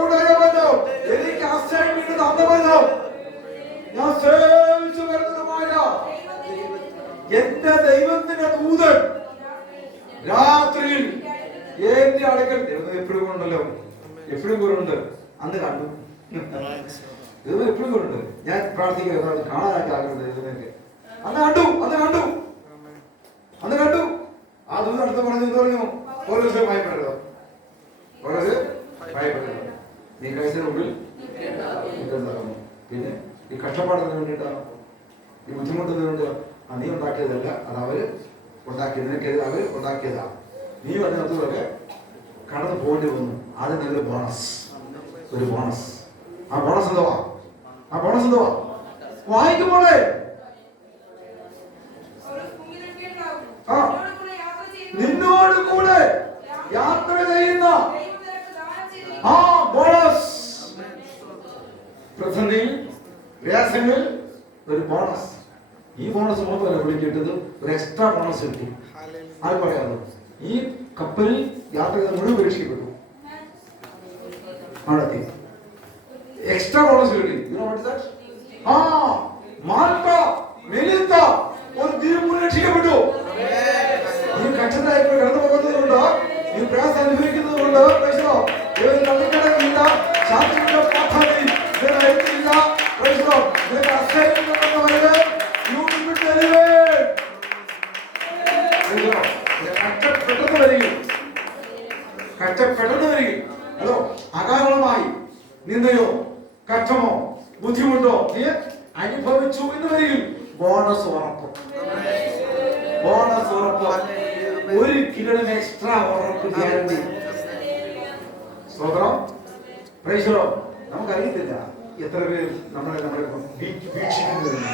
ഉടയവനും എനിക്ക് അസൈൻമെന്റ് തന്നവനോ ഞാൻ സേവിച്ചു വരുന്നതുമായ എന്റെ ദൈവത്തിന്റെ ദൂതൻ രാത്രിയിൽ എന്റെ അടുക്കൽ. ദൈവം എപ്പോഴും ഉണ്ടല്ലോ, എപ്പോഴും കുറവുണ്ട്. അന്ന് കണ്ടു, ദൈവം എപ്പോഴും കുറവുണ്ട്. ഞാൻ പ്രാർത്ഥിക്കുക കാണാനായിട്ട് ആഗ്രഹം. ദൈവത്തിനൊക്കെ അന്ന് കണ്ടു. ആ ദൂതൻ അടുത്ത് പറഞ്ഞു പൗലോസേ ഭയപ്പെടരുത്, നീ കൈസരുടെ മുമ്പിൽ നിൽക്കുന്നതാണ്. പിന്നെ ഈ കഷ്ടപ്പാടിന് വേണ്ടിയിട്ടാണ്, ഈ ബുദ്ധിമുട്ടിന് വേണ്ടിയാണ്. നീ ഉണ്ടാക്കിയതല്ല, അത് അവര് ഉണ്ടാക്കിയത്, നിനക്കെതിരെ അവര് ഉണ്ടാക്കിയതാ. നീ അതിനകത്തൂടെ കടന്നു പോകേണ്ടി വന്നു. അത് നല്ലൊരു ബോണസ്, ഒരു ബോണസ്. ആ ബോണസ് എന്തുവാ? വായിക്കുമ്പോഴേ നിന്നോട് കൂടെ യാത്ര ചെയ്യുന്ന ആ ബോണസ്. പ്രതിസന്ധിയിൽ, പ്രയാസങ്ങളിൽ ഒരു ബോണസ്. ഈ ബോണസ് മാത്രമല്ല വിളിക്കിട്ടത്, ഒരു എക്സ്ട്രാ ബോണസ് കിട്ടി. അത് പറയാമോ? ഈ കപ്പലിൽ യാത്ര ചെയ്ത മുഴുവൻ പരീക്ഷിക്കപ്പെട്ടു. എക്സ്ട്രാ ബോണസ് കിട്ടി. മാൽട്ട, മെലിത്ത ഒരു ദ്വീപ് രക്ഷിക്കപ്പെട്ടു. ഈ കക്ഷത്തിലായപ്പോൾ കടന്നു പോകുന്നതുകൊണ്ട്, ഈ പ്രയാസം അനുഭവിക്കുന്നതുകൊണ്ട് തള്ളിക്കിടക്കില്ല, ശാസ്ത്രത്തിന്റെ പദ്ധതി നിനക്ക് അസൈൻമെന്റ് ഉറപ്പ്. ബോണസ് ഉറപ്പ്. 1 കിലോന് എക്സ്ട്രാ ഉറപ്പ് ഗ്യാരണ്ടി. സ്തോത്രം. Price the Lord. നമുക്കറിയത്തില്ല എത്ര പേര് നമ്മളെ വീക്ഷിക്കുന്നതിന്.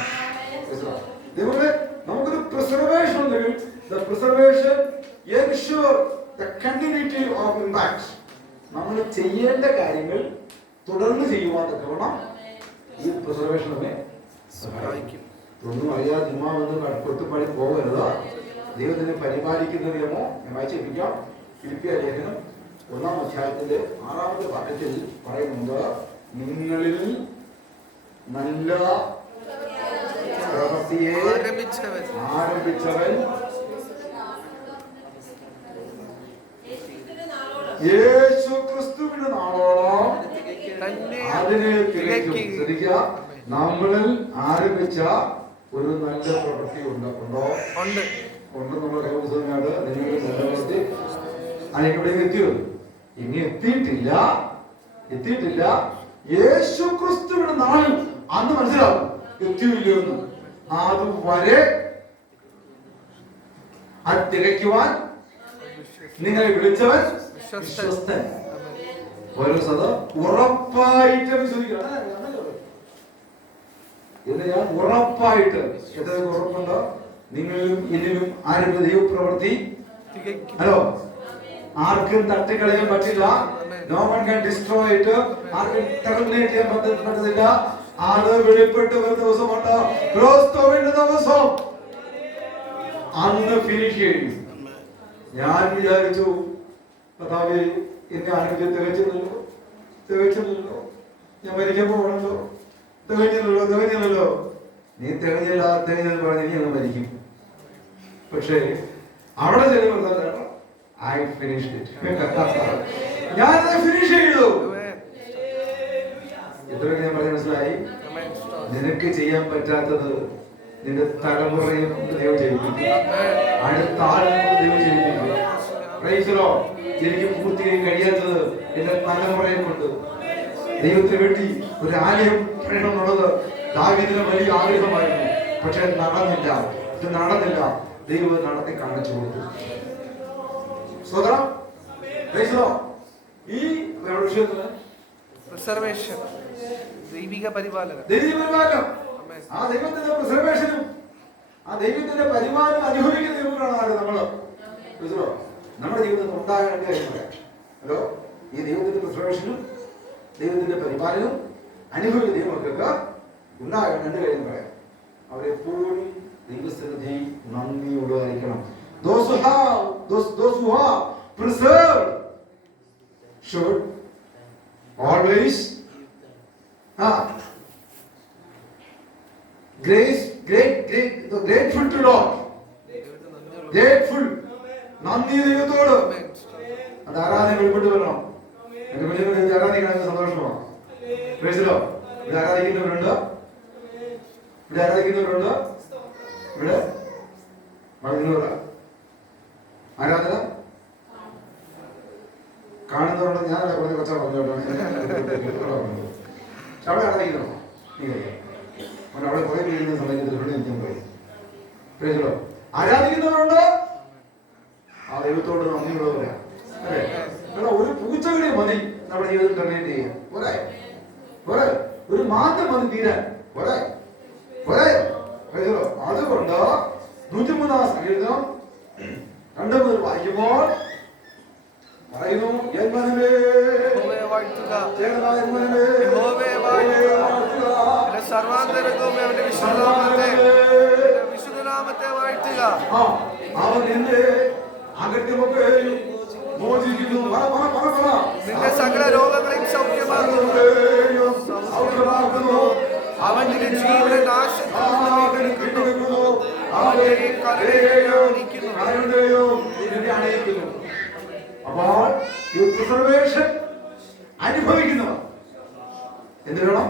നമുക്കൊരു പ്രിസർവേഷൻ ഉണ്ടെങ്കിൽ the preservation ensure the continuity of impact. നമ്മൾ ചെയ്യേണ്ട കാര്യങ്ങൾ തുടർന്ന് ചെയ്യുവാൻ തക്കവണ്ണം ഈ പ്രിസർവേഷൻ നമ്മെ സഹായിക്കും. ഒന്നും അറിയാതെ ചുമ്മാ വന്ന് കൊത്തുപണി പോകരുത്. ദൈവത്തിനെ പരിപാലിക്കുന്ന നിയമം ഞാൻ വായിച്ചേൽപ്പിക്കാം. ഫിലിപ്പിയ ലേഖനം 1-ാം അധ്യായത്തിന്റെ 6-ാമത്തെ വാക്യത്തിൽ പറയുന്നുണ്ട്, നിങ്ങളിൽ നല്ല പ്രവൃത്തിയെ ആരംഭിച്ചവൻ യേശു ക്രിസ്തുവിന്റെ നാളോളം അതിനെ തികയ്ക്കും. ശ്രദ്ധിക്കുക, നമ്മളിൽ ആരംഭിച്ച ഒരു നല്ല പ്രവൃത്തി ഉണ്ടോ? നമ്മുടെ കൈവശങ്ങാട് നിങ്ങൾ നല്ല പ്രവൃത്തി അതിവിടെ എത്തിയോ? ഇനി എത്തിയിട്ടില്ല. യേശു ക്രിസ്തുവിന്റെ നാളിൽ അന്ന് മനസ്സിലാവും എത്തിയില്ലോ എന്ന്. അതുവരെ അത് തികയ്ക്കുവാൻ നിങ്ങളെ വിളിച്ചവൻ വിശ്വസ്തൻ. ഉറപ്പായിട്ട് വിശ്വസിക്കണം. ഞാൻ ഉറപ്പായിട്ട് എത്ര ഉറപ്പുണ്ടോ? നിങ്ങളിലും എന്നിലും ആരും ദൈവപ്രവൃത്തി ഹലോ ആർക്കും തട്ടിക്കളയാൻ പറ്റില്ല. No one can destroy it. ആർക്കും terminate ചെയ്യാൻ പറ്റത്തില്ല. അത് വെളിപ്പെട്ട് വരുന്ന ദിവസമുണ്ട്. ക്രിസ്തുവിന്റെ ദിവസം അന്ന് ഫിനിഷ് ചെയ്യും. ഞാൻ വിചാരിച്ചു കർത്താവേ എന്നെ ആരോഗ്യം തികച്ചില്ലല്ലോ, ഞാൻ മരിക്കാൻ പോകണല്ലോ, തികഞ്ഞില്ലല്ലോ. നീ തികഞ്ഞെന്ന് പറഞ്ഞ് നീ അങ്ങ് മരിക്കും. പക്ഷേ അവിടെ ചെല്ലുമ്പോൾ I finished it. ഞാനത് ഫിനിഷ് ചെയ്തു. എത്രയൊക്കെ ഞാൻ പറഞ്ഞ മനസ്സിലായി? നിനക്ക് ചെയ്യാൻ പറ്റാത്തത് നിന്റെ തലമുറയെ ദൈവം ചെയ്യിപ്പിക്കും. അടുത്ത ആളുകൾ ദൈവം ചെയ്യിപ്പിക്കും. Praise the lord. എനിക്ക് പൂർത്തിയായി കഴിയാത്തത് എന്റെ തലമുറയെ കൊണ്ട് ദൈവത്തിന് വേണ്ടി ഒരു ആലയം പണിയണമെന്നുള്ളത് ദാവീദിന് വലിയ ആഗ്രഹമായിരുന്നു. പക്ഷെ നടന്നില്ല. ദൈവം നടത്തി കാണിച്ചു കൊടുത്തു. സ്വതന്ത്രം. Praise the lord. ഈ പ്രിസർവേഷൻ, ദൈവിക പരിപാലനം, ആ ദൈവത്തിന്റെ പ്രിസർവേഷനും ആ ദൈവത്തിന്റെ പരിപാലനം അനുഭവിക്കുന്ന ദൈവങ്ങളാണ് നമ്മള്. നമ്മുടെ ജീവിതത്തിൽ ഉണ്ടാകേണ്ട കാര്യം പറയാം. ഹലോ, ഈ ദൈവത്തിന്റെ പ്രിസർവേഷനും ദൈവത്തിന്റെ പരിപാലനവും അനുഭവിക്കുന്ന ദൈവങ്ങൾക്ക് ഉണ്ടാകേണ്ട രണ്ട് കാര്യം പറയാം. അവരെപ്പോഴും ദൈവസന്നിധി നന്ദിയുള്ളതായിരിക്കണം. Those who are preserved should always grateful to Lord. Grateful. നന്ദി ദൈവത്തോട്. അത് ആരാധന വെളിപ്പെട്ട് വരണം. എന്റെ കുഞ്ഞുങ്ങൾ ആരാധിക്കണം, സന്തോഷമാണ്. പ്രൈസലോ. ഇവിടെ ആരാധിക്കുന്നവരുണ്ട്, ഇവിടെ വളരുന്നവരാ ആരാധന കാണുന്നവരുണ്ട്. ഞാനല്ല കുറച്ച് കൊച്ചാ പറഞ്ഞോട്ടാണ്. അവിടെ ആരാധിക്കണോ? അവിടെ കുറെ പേരുന്ന സമയത്ത് എനിക്കും പോയി. പ്രൈസലോ. ആരാധിക്കുന്നവരുണ്ട്, ആ ദൈവത്തോട് നന്ദിയുള്ളവരാ. അല്ലേ? ഒരു പൂച്ചകളെ മതി നമ്മുടെ ജീവിതത്തിൽ ടെർമിനേറ്റ് ചെയ്യാൻ. പോരെ ഒരു മാറ്റം മതി തീരാൻ. പോരെ. അതുകൊണ്ട് 103-ാം സങ്കീർത്തനം 2 മുതൽ വായിക്കുമ്പോൾ പറയുന്നു, അവൻ നിന്റെ അകത്യമൊക്കെയും മോചിക്കുന്നു. നിന്റെ സകല രോഗങ്ങളെയും സൗഖ്യമാക്കുന്നു. അവൻ നിന്റെ ജീവനെ നാശത്തിൽനിന്ന് അപ്പോൾ ഈ പ്രിസർവേഷൻ അനുഭവിക്കുന്നവർ എന്ത് വേണം?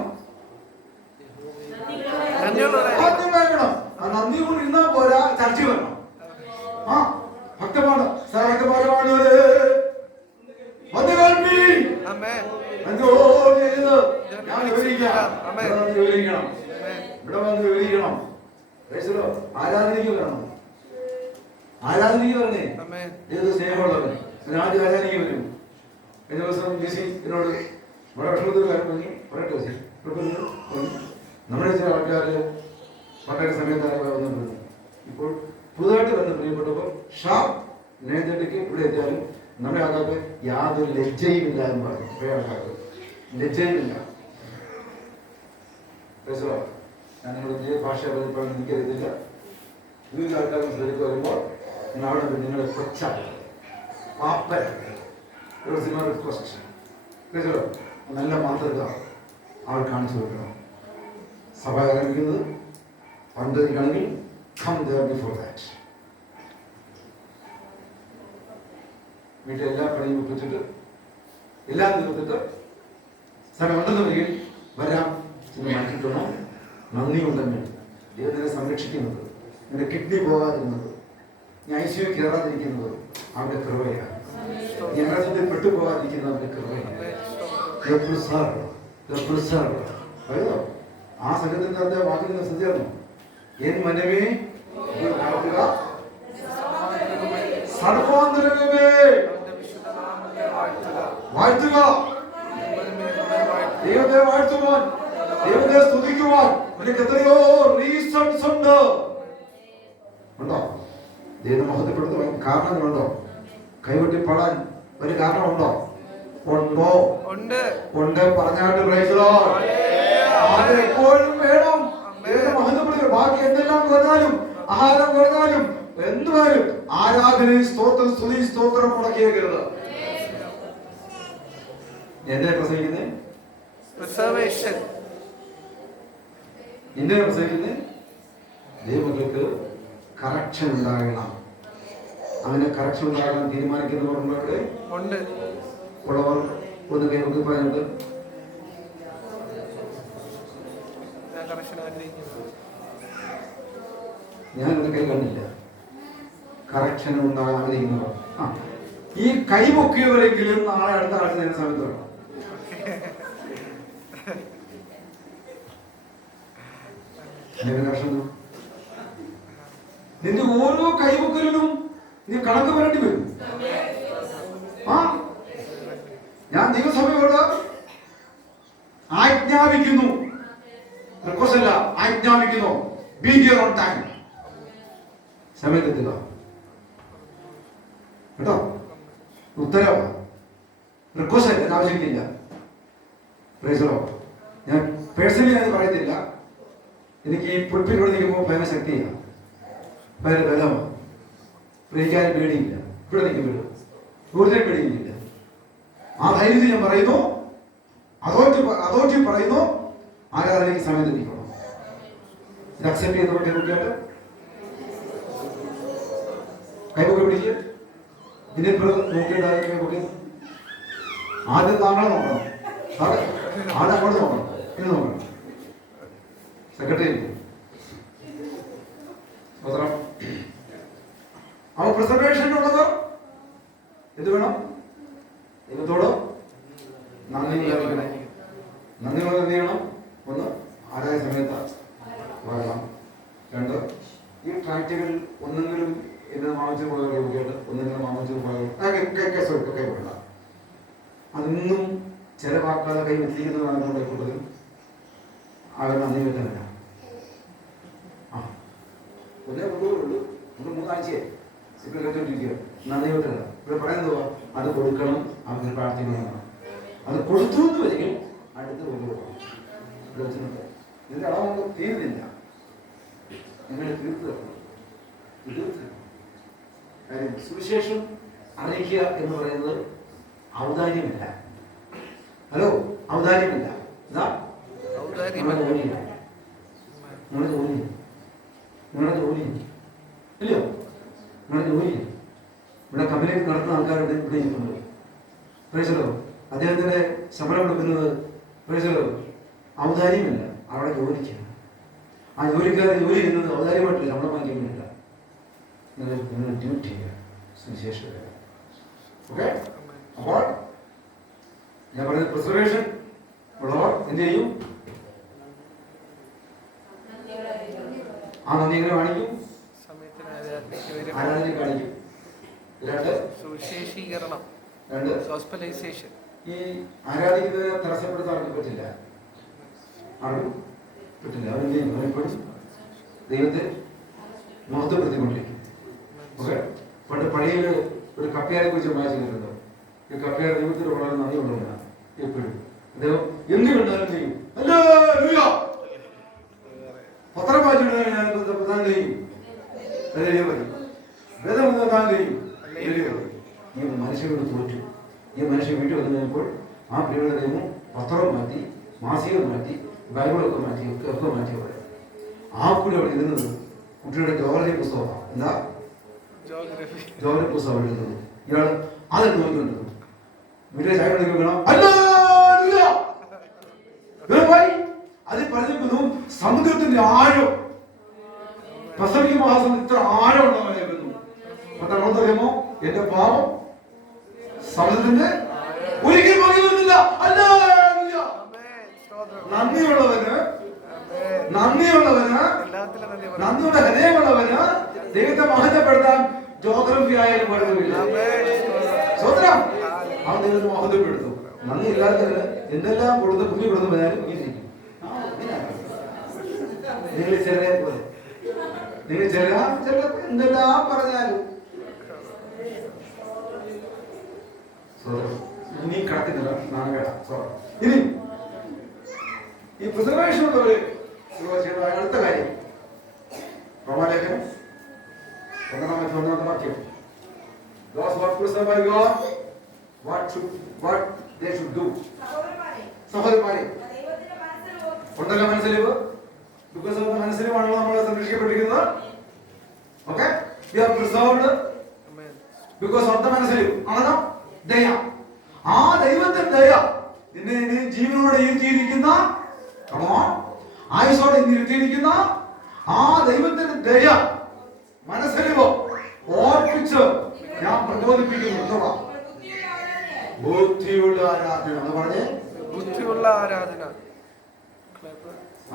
നന്ദി കൊണ്ട് ഇരുന്നാൽ പോരാ, ചർച്ച വേണം. ഭക്തമാണ് സർവ്വഭാഗമാണ് ഇവിടെ വന്ന് വിവരിക്കണം. ആരാധനയ്ക്ക് വരണം. ആരാധനയ്ക്ക് വരണേ. ആമേൻ. ഏത് സ്നേഹമുള്ളവൻ ഞാൻ ആദ്യം ആരാധനയ്ക്ക് വരും. കഴിഞ്ഞ ദിവസം ജെസി എന്നോട് വളരെ വിഷമത്തിൽ കാര്യം പറഞ്ഞു. പറയട്ടെ ജെസി, നമ്മുടെ ചില ആൾക്കാർ വളരെ സമയത്ത് വന്നിട്ടുണ്ട്. ഇപ്പോൾ പുതുതായിട്ട് വന്ന പ്രിയപ്പെട്ടപ്പോൾ ഷാപ്പ് നേതൃത്വക്ക് ഇവിടെ എത്തിയാലും നമ്മുടെ ആൾക്കാർക്ക് യാതൊരു ലജ്ജയും ഇല്ല എന്ന് പറയും. കുറേ ആൾക്കാർക്ക് ലജ്ജയുമില്ല. ഞാൻ നിങ്ങളുടെ പുതിയ ഭാഷ പറഞ്ഞപ്പോൾ എനിക്കറിയത്തില്ല. പുതിയ ആൾക്കാർ ശ്രദ്ധിക്ക് വരുമ്പോൾ നിങ്ങൾ അവിടെ നിങ്ങളെ കൊച്ചാണ്, പാപ്പരാണ്. നല്ല മാതൃക അവർ കാണിച്ചു കൊടുക്കണം. സഭ ആരംഭിക്കുന്നത് പണ്ടതിനാണെങ്കിൽ come there before that. വീട്ടിൽ എല്ലാ പണിയും ഒപ്പിച്ചിട്ട് എല്ലാം തീർത്തിട്ട് സാറേ ഉണ്ടെന്ന് വരികയും വരാം എന്ന് മാറ്റിയിട്ടോണം. നന്ദിയുണ്ടെങ്കിൽ ദൈവത്തിനെ സംരക്ഷിക്കുന്നത്, നിന്റെ കിഡ്നി പോകാതിരുന്നത്, നീ ICU കയറാതിരിക്കുന്നത് അവന്റെ കൃപയാണ്. നീ അനാഥത്തിൽ പെട്ടുപോകാതിരിക്കുന്നത് അവന്റെ കൃപയാണ്. അറിയോ ആ സംഘത്തിന്റെ അകത്തെ വാക്കിൽ ശ്രദ്ധിച്ചായിരുന്നു. എൻ മനമേ സർവാന്തരംഗമേ വാഴ്ത്തുക, ദൈവത്തെ വാഴ്ത്തുവാൻ, ദൈവത്തെ സ്തുതിക്കുവാൻ നിനക്ക് എത്രയോ റീസൺസ് ഉണ്ട്. ഉണ്ടോ? ദൈവത്തെ മഹത്വപ്പെടുത്തുവാൻ കാരണങ്ങളുണ്ടോ? കൈവെട്ടിപ്പാടാൻ ഒരു കാരണമുണ്ടോ? ഉണ്ടോ? ഉണ്ട്. പറഞ്ഞാട്ട് പ്രൈസ് ലോർഡ്. അത് എപ്പോഴും വേണം. ദൈവത്തെ മഹത്വപ്പെടുത്തുക. ബാക്കി എന്തെല്ലാം കുറഞ്ഞാലും, ആഹാരം കുറഞ്ഞാലും, എന്തുവായാലും ആരാധനയും സ്തോത്രം, സ്തുതി, സ്തോത്രം മുടക്കിയേക്കരുത്. എന്നെ പ്രസംഗിക്കുന്നേ എന്നെ പ്രസംഗിക്കുന്നേ ദൈവങ്ങൾക്ക് കറക്ഷൻ ഉണ്ടാകണം. അങ്ങനെ കറക്ഷൻ ഉണ്ടാകാൻ തീരുമാനിക്കുന്നവർ ഉണ്ടവിടെ ഉള്ളവർ ഒന്ന് കൈവക്ക് പറഞ്ഞിട്ട് ഞാനൊരു കൈ കണ്ടില്ല. കറക്ഷൻ ഉണ്ടാകാൻ ആഗ്രഹിക്കുന്നവർ ഈ കൈപൊക്കിയവരെങ്കിലും നാളെ അടുത്ത ആഴ്ച നേരെ സമയത്ത് വേണം. നിന്റെ ഓരോ കൈപൊക്കലിലും നീ കണക്ക് വരേണ്ടി വരും. ഞാൻ ദൈവസഭയോട് ആജ്ഞാപിക്കുന്നു, റിക്വസ്റ്റല്ല, ആജ്ഞാപിക്കുന്നു, ബി ഹിയർ ഓൺ ടൈം. സമയത്തെത്തുക കേട്ടോ. ഉത്തരവ് റിക്വസ്റ്റ് അല്ല, ആവശ്യമില്ല. പ്രൈസലോ ഞാൻ പേഴ്സണലി ഞാൻ പറയത്തില്ല. എനിക്ക് ഈ പുൽപ്പിലൂടെ നിൽക്കുമ്പോൾ ഭയങ്കര ശക്തിയാണ്, ഭയങ്കര ബലമാണ്. എനിക്കാരും പേടിയില്ല. ഇവിടെ നിൽക്കുമ്പോൾ കൂടുതൽ പേടിയില്ല. ആ ധൈര്യത്തിൽ ഞാൻ പറയുന്നു, അതോറ്റി പറയുന്നു, ആരാധനയ്ക്ക് സമയം തെറ്റിക്കണം. ഇത് അക്സെപ്റ്റ് ചെയ്ത് പറ്റിയ കുട്ടിയായിട്ട് കൈപ്പൊക്കെ പിടിക്കുക. ഇതിനെപ്പോഴും നോക്കിയിട്ടാണ് കൈപ്പൊക്കെ. ആദ്യം താങ്കളെ നോക്കണം, ആദ്യം അങ്ങോട്ട് നോക്കണം, ഇത് നോക്കണം. സെക്രട്ടറി അവ പ്രിസർവേഷനുള്ളവർ എന്ത് വേണം? ദൈവത്തോട് നന്ദി അറിയിക്കണം. നന്ദിയോടെ എന്ത് ചെയ്യണം? ഒന്ന്, ആരായ സമയത്ത് പറയണം. രണ്ട്, ഈ ട്രാക്റ്റുകൾ ഒന്നെങ്കിലും എന്നെ മാമിച്ചു പോയത് കേട്ട് ഒന്നെങ്കിലും മാമിച്ചു പോയത് കൈ വേണ്ട. അതൊന്നും ചിലവാക്കാതെ കൈ വെച്ചിരിക്കുന്നതാണ് കൂടുതൽ അവർ നന്ദി വെക്കുന്നില്ല. ഒന്നേ കൊണ്ടുപോയുള്ളൂ, നമ്മൾ 3 ആഴ്ചയായി കേട്ടോണ്ടിരിക്കുക. നന്ദി വെക്കില്ല. ഇവിടെ പറയുന്നത് അത് കൊടുക്കണം, അവർക്ക് പ്രാർത്ഥിക്കണം. അത് കൊടുത്തു എന്ന് വരികയും അടുത്ത് കൊണ്ടുപോകണം. ഇതിന്റെ അളവ് തീരുന്നില്ല. നിങ്ങൾ തീർത്ത് കാര്യം സുവിശേഷം അറിയിക്കുക എന്ന് പറയുന്നത് ഔദാര്യമല്ല. ഹലോ, ഔദാര്യമല്ല. നമ്മുടെ ജോലിയില്ല, നമ്മുടെ ജോലിയില്ല, നിങ്ങളുടെ ജോലിയില്ല, ഇല്ലയോ? നിങ്ങളുടെ ജോലിയില്ല. ഇവിടെ കമ്പനി നടത്തുന്ന ആൾക്കാരുടെ ഇവിടെ ഇരിക്കുന്നത് പ്രൈസലോ. അദ്ദേഹത്തിന്റെ ശമ്പളം കൊടുക്കുന്നത് പ്രൈസലോ ഔദാര്യമല്ല, അവിടെ ജോലിക്കാണ്. ആ ജോലിക്കാരെ ജോലി ചെയ്യുന്നത് ഔദാര്യമായിട്ടില്ല, ശമ്പളം വാങ്ങിക്കുന്നില്ല. നിങ്ങൾ ഡ്യൂട്ടി ചെയ്യുക, സുവിശേഷം. ഓക്കെ? അപ്പോൾ ഞാൻ പറയുന്നത് പ്രിസർവേഷൻ ഉള്ളവർ എന്ത് ചെയ്യും? ആ നന്ദി എങ്ങനെ കാണിക്കും? സമയത്തിന് ആരാധനയ്ക്ക് വരും. ആരാധനയെ കാണിക്കും. രണ്ട്, സുവിശേഷീകരണം, രണ്ട്, ഗോസ്പലൈസേഷൻ. ഈ ആരാധിക്കുന്നതിനെ തടസ്സപ്പെടുത്താൻ അവർക്ക് പറ്റില്ല. ആർക്കും പറ്റില്ല. അവരെന്ത് ചെയ്യും? അവരെപ്പോഴും ദൈവത്തെ മഹത്വപ്പെടുത്തിക്കൊണ്ടിരിക്കും. ഓക്കെ. പണ്ട് പള്ളിയിൽ ഒരു കപ്പയാരെ കുറിച്ച് വായിച്ചിട്ടുണ്ടോ? ഈ കപ്പയാർ ദൈവത്തിന് വളരെ നന്ദി കൊണ്ടുവന്ന എപ്പോഴും അദ്ദേഹം എന്ത് കണ്ടാലും ചെയ്യും. പത്രം വായിച്ചിട്ട് പ്രധാനം ചെയ്യും. വേദം താൻ ചെയ്യും. ഈ മനുഷ്യനോട് തോറ്റു. ഈ മനുഷ്യൻ വീട്ടിൽ വന്നു കഴിഞ്ഞപ്പോൾ ആ പ്രിയയുടെ ദൈവം പത്രം മാറ്റി, മാസികം മാറ്റി, ബൈബിളൊക്കെ മാറ്റി, ഒക്കെ മാറ്റി. അവിടെ ആ കൂടി അവിടെ ഇരുന്നത് കുട്ടിയുടെ ജോഗ്രഫി പുസ്തകമാണ്. എന്താ ജോഗ്രഫി പുസ്തകം അവിടെ ഇരുന്നത്. ഇയാൾ അതെടുത്ത് നോക്കിക്കൊണ്ടിരുന്നു. വീട്ടിലെ ചായ എടുക്കണം. അതിൽ പറഞ്ഞിരിക്കുന്നു സമുദ്രത്തിന്റെ ആഴം, പസഫിക് മഹാസമുദ്രത്തിൽ ആഴം ഉണ്ടാകുന്നു. അറിയാമോ? എന്റെ പാപം സമുദ്രത്തിന്റെ ഒരിക്കലും മതി വരുന്നില്ല. നന്ദിയുള്ളവന് നന്ദിയുടെ ഹൃദയമുള്ളവന് ദൈവത്തെ മഹത്വപ്പെടുത്താൻ ജോഗ്രഫി ആയാലും കുഴപ്പമില്ല. സ്വത്രം അവൻ ദൈവത്തെ മഹത്വപ്പെടുത്തും. നന്ദി ഇല്ലാത്തവന് എന്തെല്ലാം കൊടുത്ത് കുഞ്ഞു കൊടുത്ത് പോയാലും ഇരിക്കും. നിങ്ങൾ ചെറിയ പോലെ നിങ്ങൾ എന്തെല്ലാം പറഞ്ഞാലും ഇനി കടക്കുന്നില്ല. നാളെ കേടാം. ഇനി ഈ പ്രിസർവേഷൻ ഉള്ളവര് അടുത്ത കാര്യം റോമാലേഖനം 1-ാമത്തെ വാക്യം. Those who are preserved by God, what they should do. സഹോദരന്മാരെ, ഉണ്ടല്ലോ മനസ്സിലിവ്. ബിക്കോസ് ഓഫ് മനസ്സിലുമാണല്ലോ നമ്മൾ സംരക്ഷിക്കപ്പെട്ടിരിക്കുന്നത്. Okay, we are preserved because of the മനസ്സിലിവ്. ആണല്ലോ ദയ. ആ ദൈവത്തിന്റെ ദയ നിന്നെ ജീവനോടെ ഇരുത്തിയിരിക്കുന്ന, ആയുസോടെ ഇരുത്തിയിരിക്കുന്ന ആ ദൈവത്തിന്റെ ദയ മനസ്സിലിവോ ഓർപ്പിച്ച് ഞാൻ പ്രചോദിപ്പിക്കുന്നു. ബുദ്ധിയുള്ള ആരാധന എന്ന് പറഞ്ഞേ. ബുദ്ധിയുള്ള ആരാധന.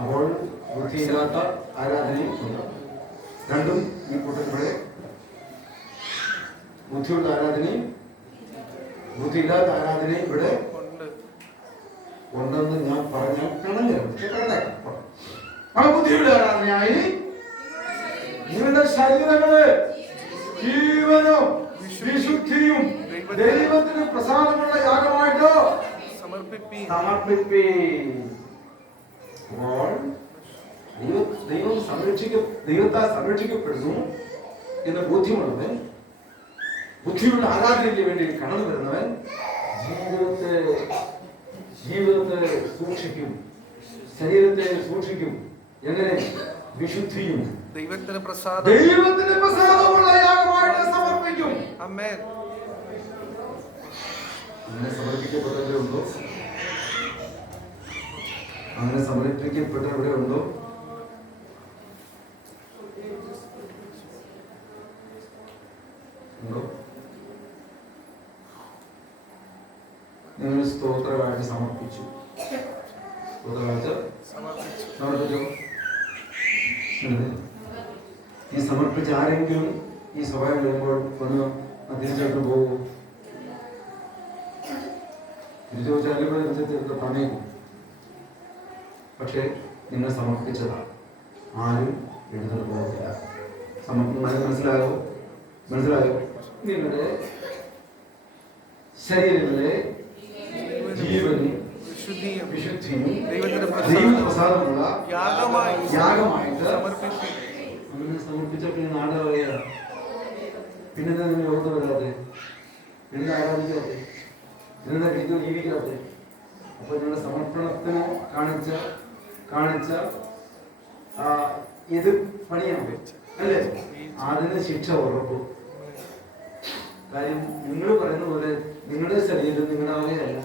അപ്പോൾ ബുദ്ധിയില്ലാത്ത ആരാധനയും ഉണ്ട്. രണ്ടും ഈ കൂട്ടത്തിലൂടെ ബുദ്ധിയുള്ള ആരാധനയും ബുദ്ധിയില്ലാത്ത ആരാധനയും ഇവിടെ ഉണ്ടെന്ന് ഞാൻ പറഞ്ഞ ആ ബുദ്ധിയുടെ ആരാധനയായി നിങ്ങളുടെ ശരീരങ്ങളെ ജീവനും വിശുദ്ധിയും ദൈവത്തിന് പ്രസാദമുള്ള യാഗമായിട്ട് സമർപ്പിപ്പീൻ. ദൈവത്താൽ സംരക്ഷിക്കപ്പെടുന്നു എന്ന ബോധ്യമുള്ളവൻ, ബുദ്ധിയുള്ള ആരാധനയ്ക്ക് വേണ്ടി കടന്നു വരുന്നവൻ ജീവിതത്തെ സൂക്ഷിക്കും, ശരീരത്തെ സൂക്ഷിക്കും. എങ്ങനെ? വിശുദ്ധിയും ദൈവത്തിന് പ്രസാദമുള്ള യാഗമായിട്ട് സമർപ്പിക്കും. ആമേൻ. അങ്ങനെ സമർപ്പിക്കപ്പെട്ടവരെ ഉണ്ടോ? അങ്ങനെ സമർപ്പിക്കപ്പെട്ടവരെ ഉണ്ടോ? ഉണ്ടോ? നിങ്ങൾ സ്തോത്രമായിട്ട് സമർപ്പിച്ചു. സമർപ്പിച്ചു. ഈ സമർപ്പിച്ച ആരെങ്കിലും ഈ സ്വഭാവം വരുമ്പോൾ ഒന്ന് തിരിച്ചോട്ട് പോകും. തിരിച്ചു ചോദിച്ചാൽ പറഞ്ഞേക്കും. പക്ഷെ നിങ്ങൾ സമർപ്പിച്ചതാണ്. ആരും എഴുന്നേറ്റ് പോകില്ല. മനസ്സിലായോ? നിങ്ങളുടെ ശരീരങ്ങളെ ജീവനും വിശുദ്ധിയും ദൈവത്തിന് പ്രസാദമുള്ള യാഗമായിട്ട് അങ്ങനെ സമർപ്പിച്ചാൽ പിന്നെ നാട് അറിയാ. പിന്നെന്താ നിങ്ങൾ ഓർത്ത് വരാതെ? പിന്നെ ആരാധിക്കാതെ? പിന്നെന്താ വീട്ടിൽ ജീവിക്കാതെ? അപ്പൊ നിങ്ങളുടെ സമർപ്പണത്തിന് കാണിച്ച ഇത് പണിയാണ് അല്ലേ? അതിന് ശിക്ഷ ഉറപ്പും. കാര്യം നിങ്ങൾ പറയുന്ന പോലെ നിങ്ങളുടെ ശരീരം നിങ്ങളുടെ വകയല്ല.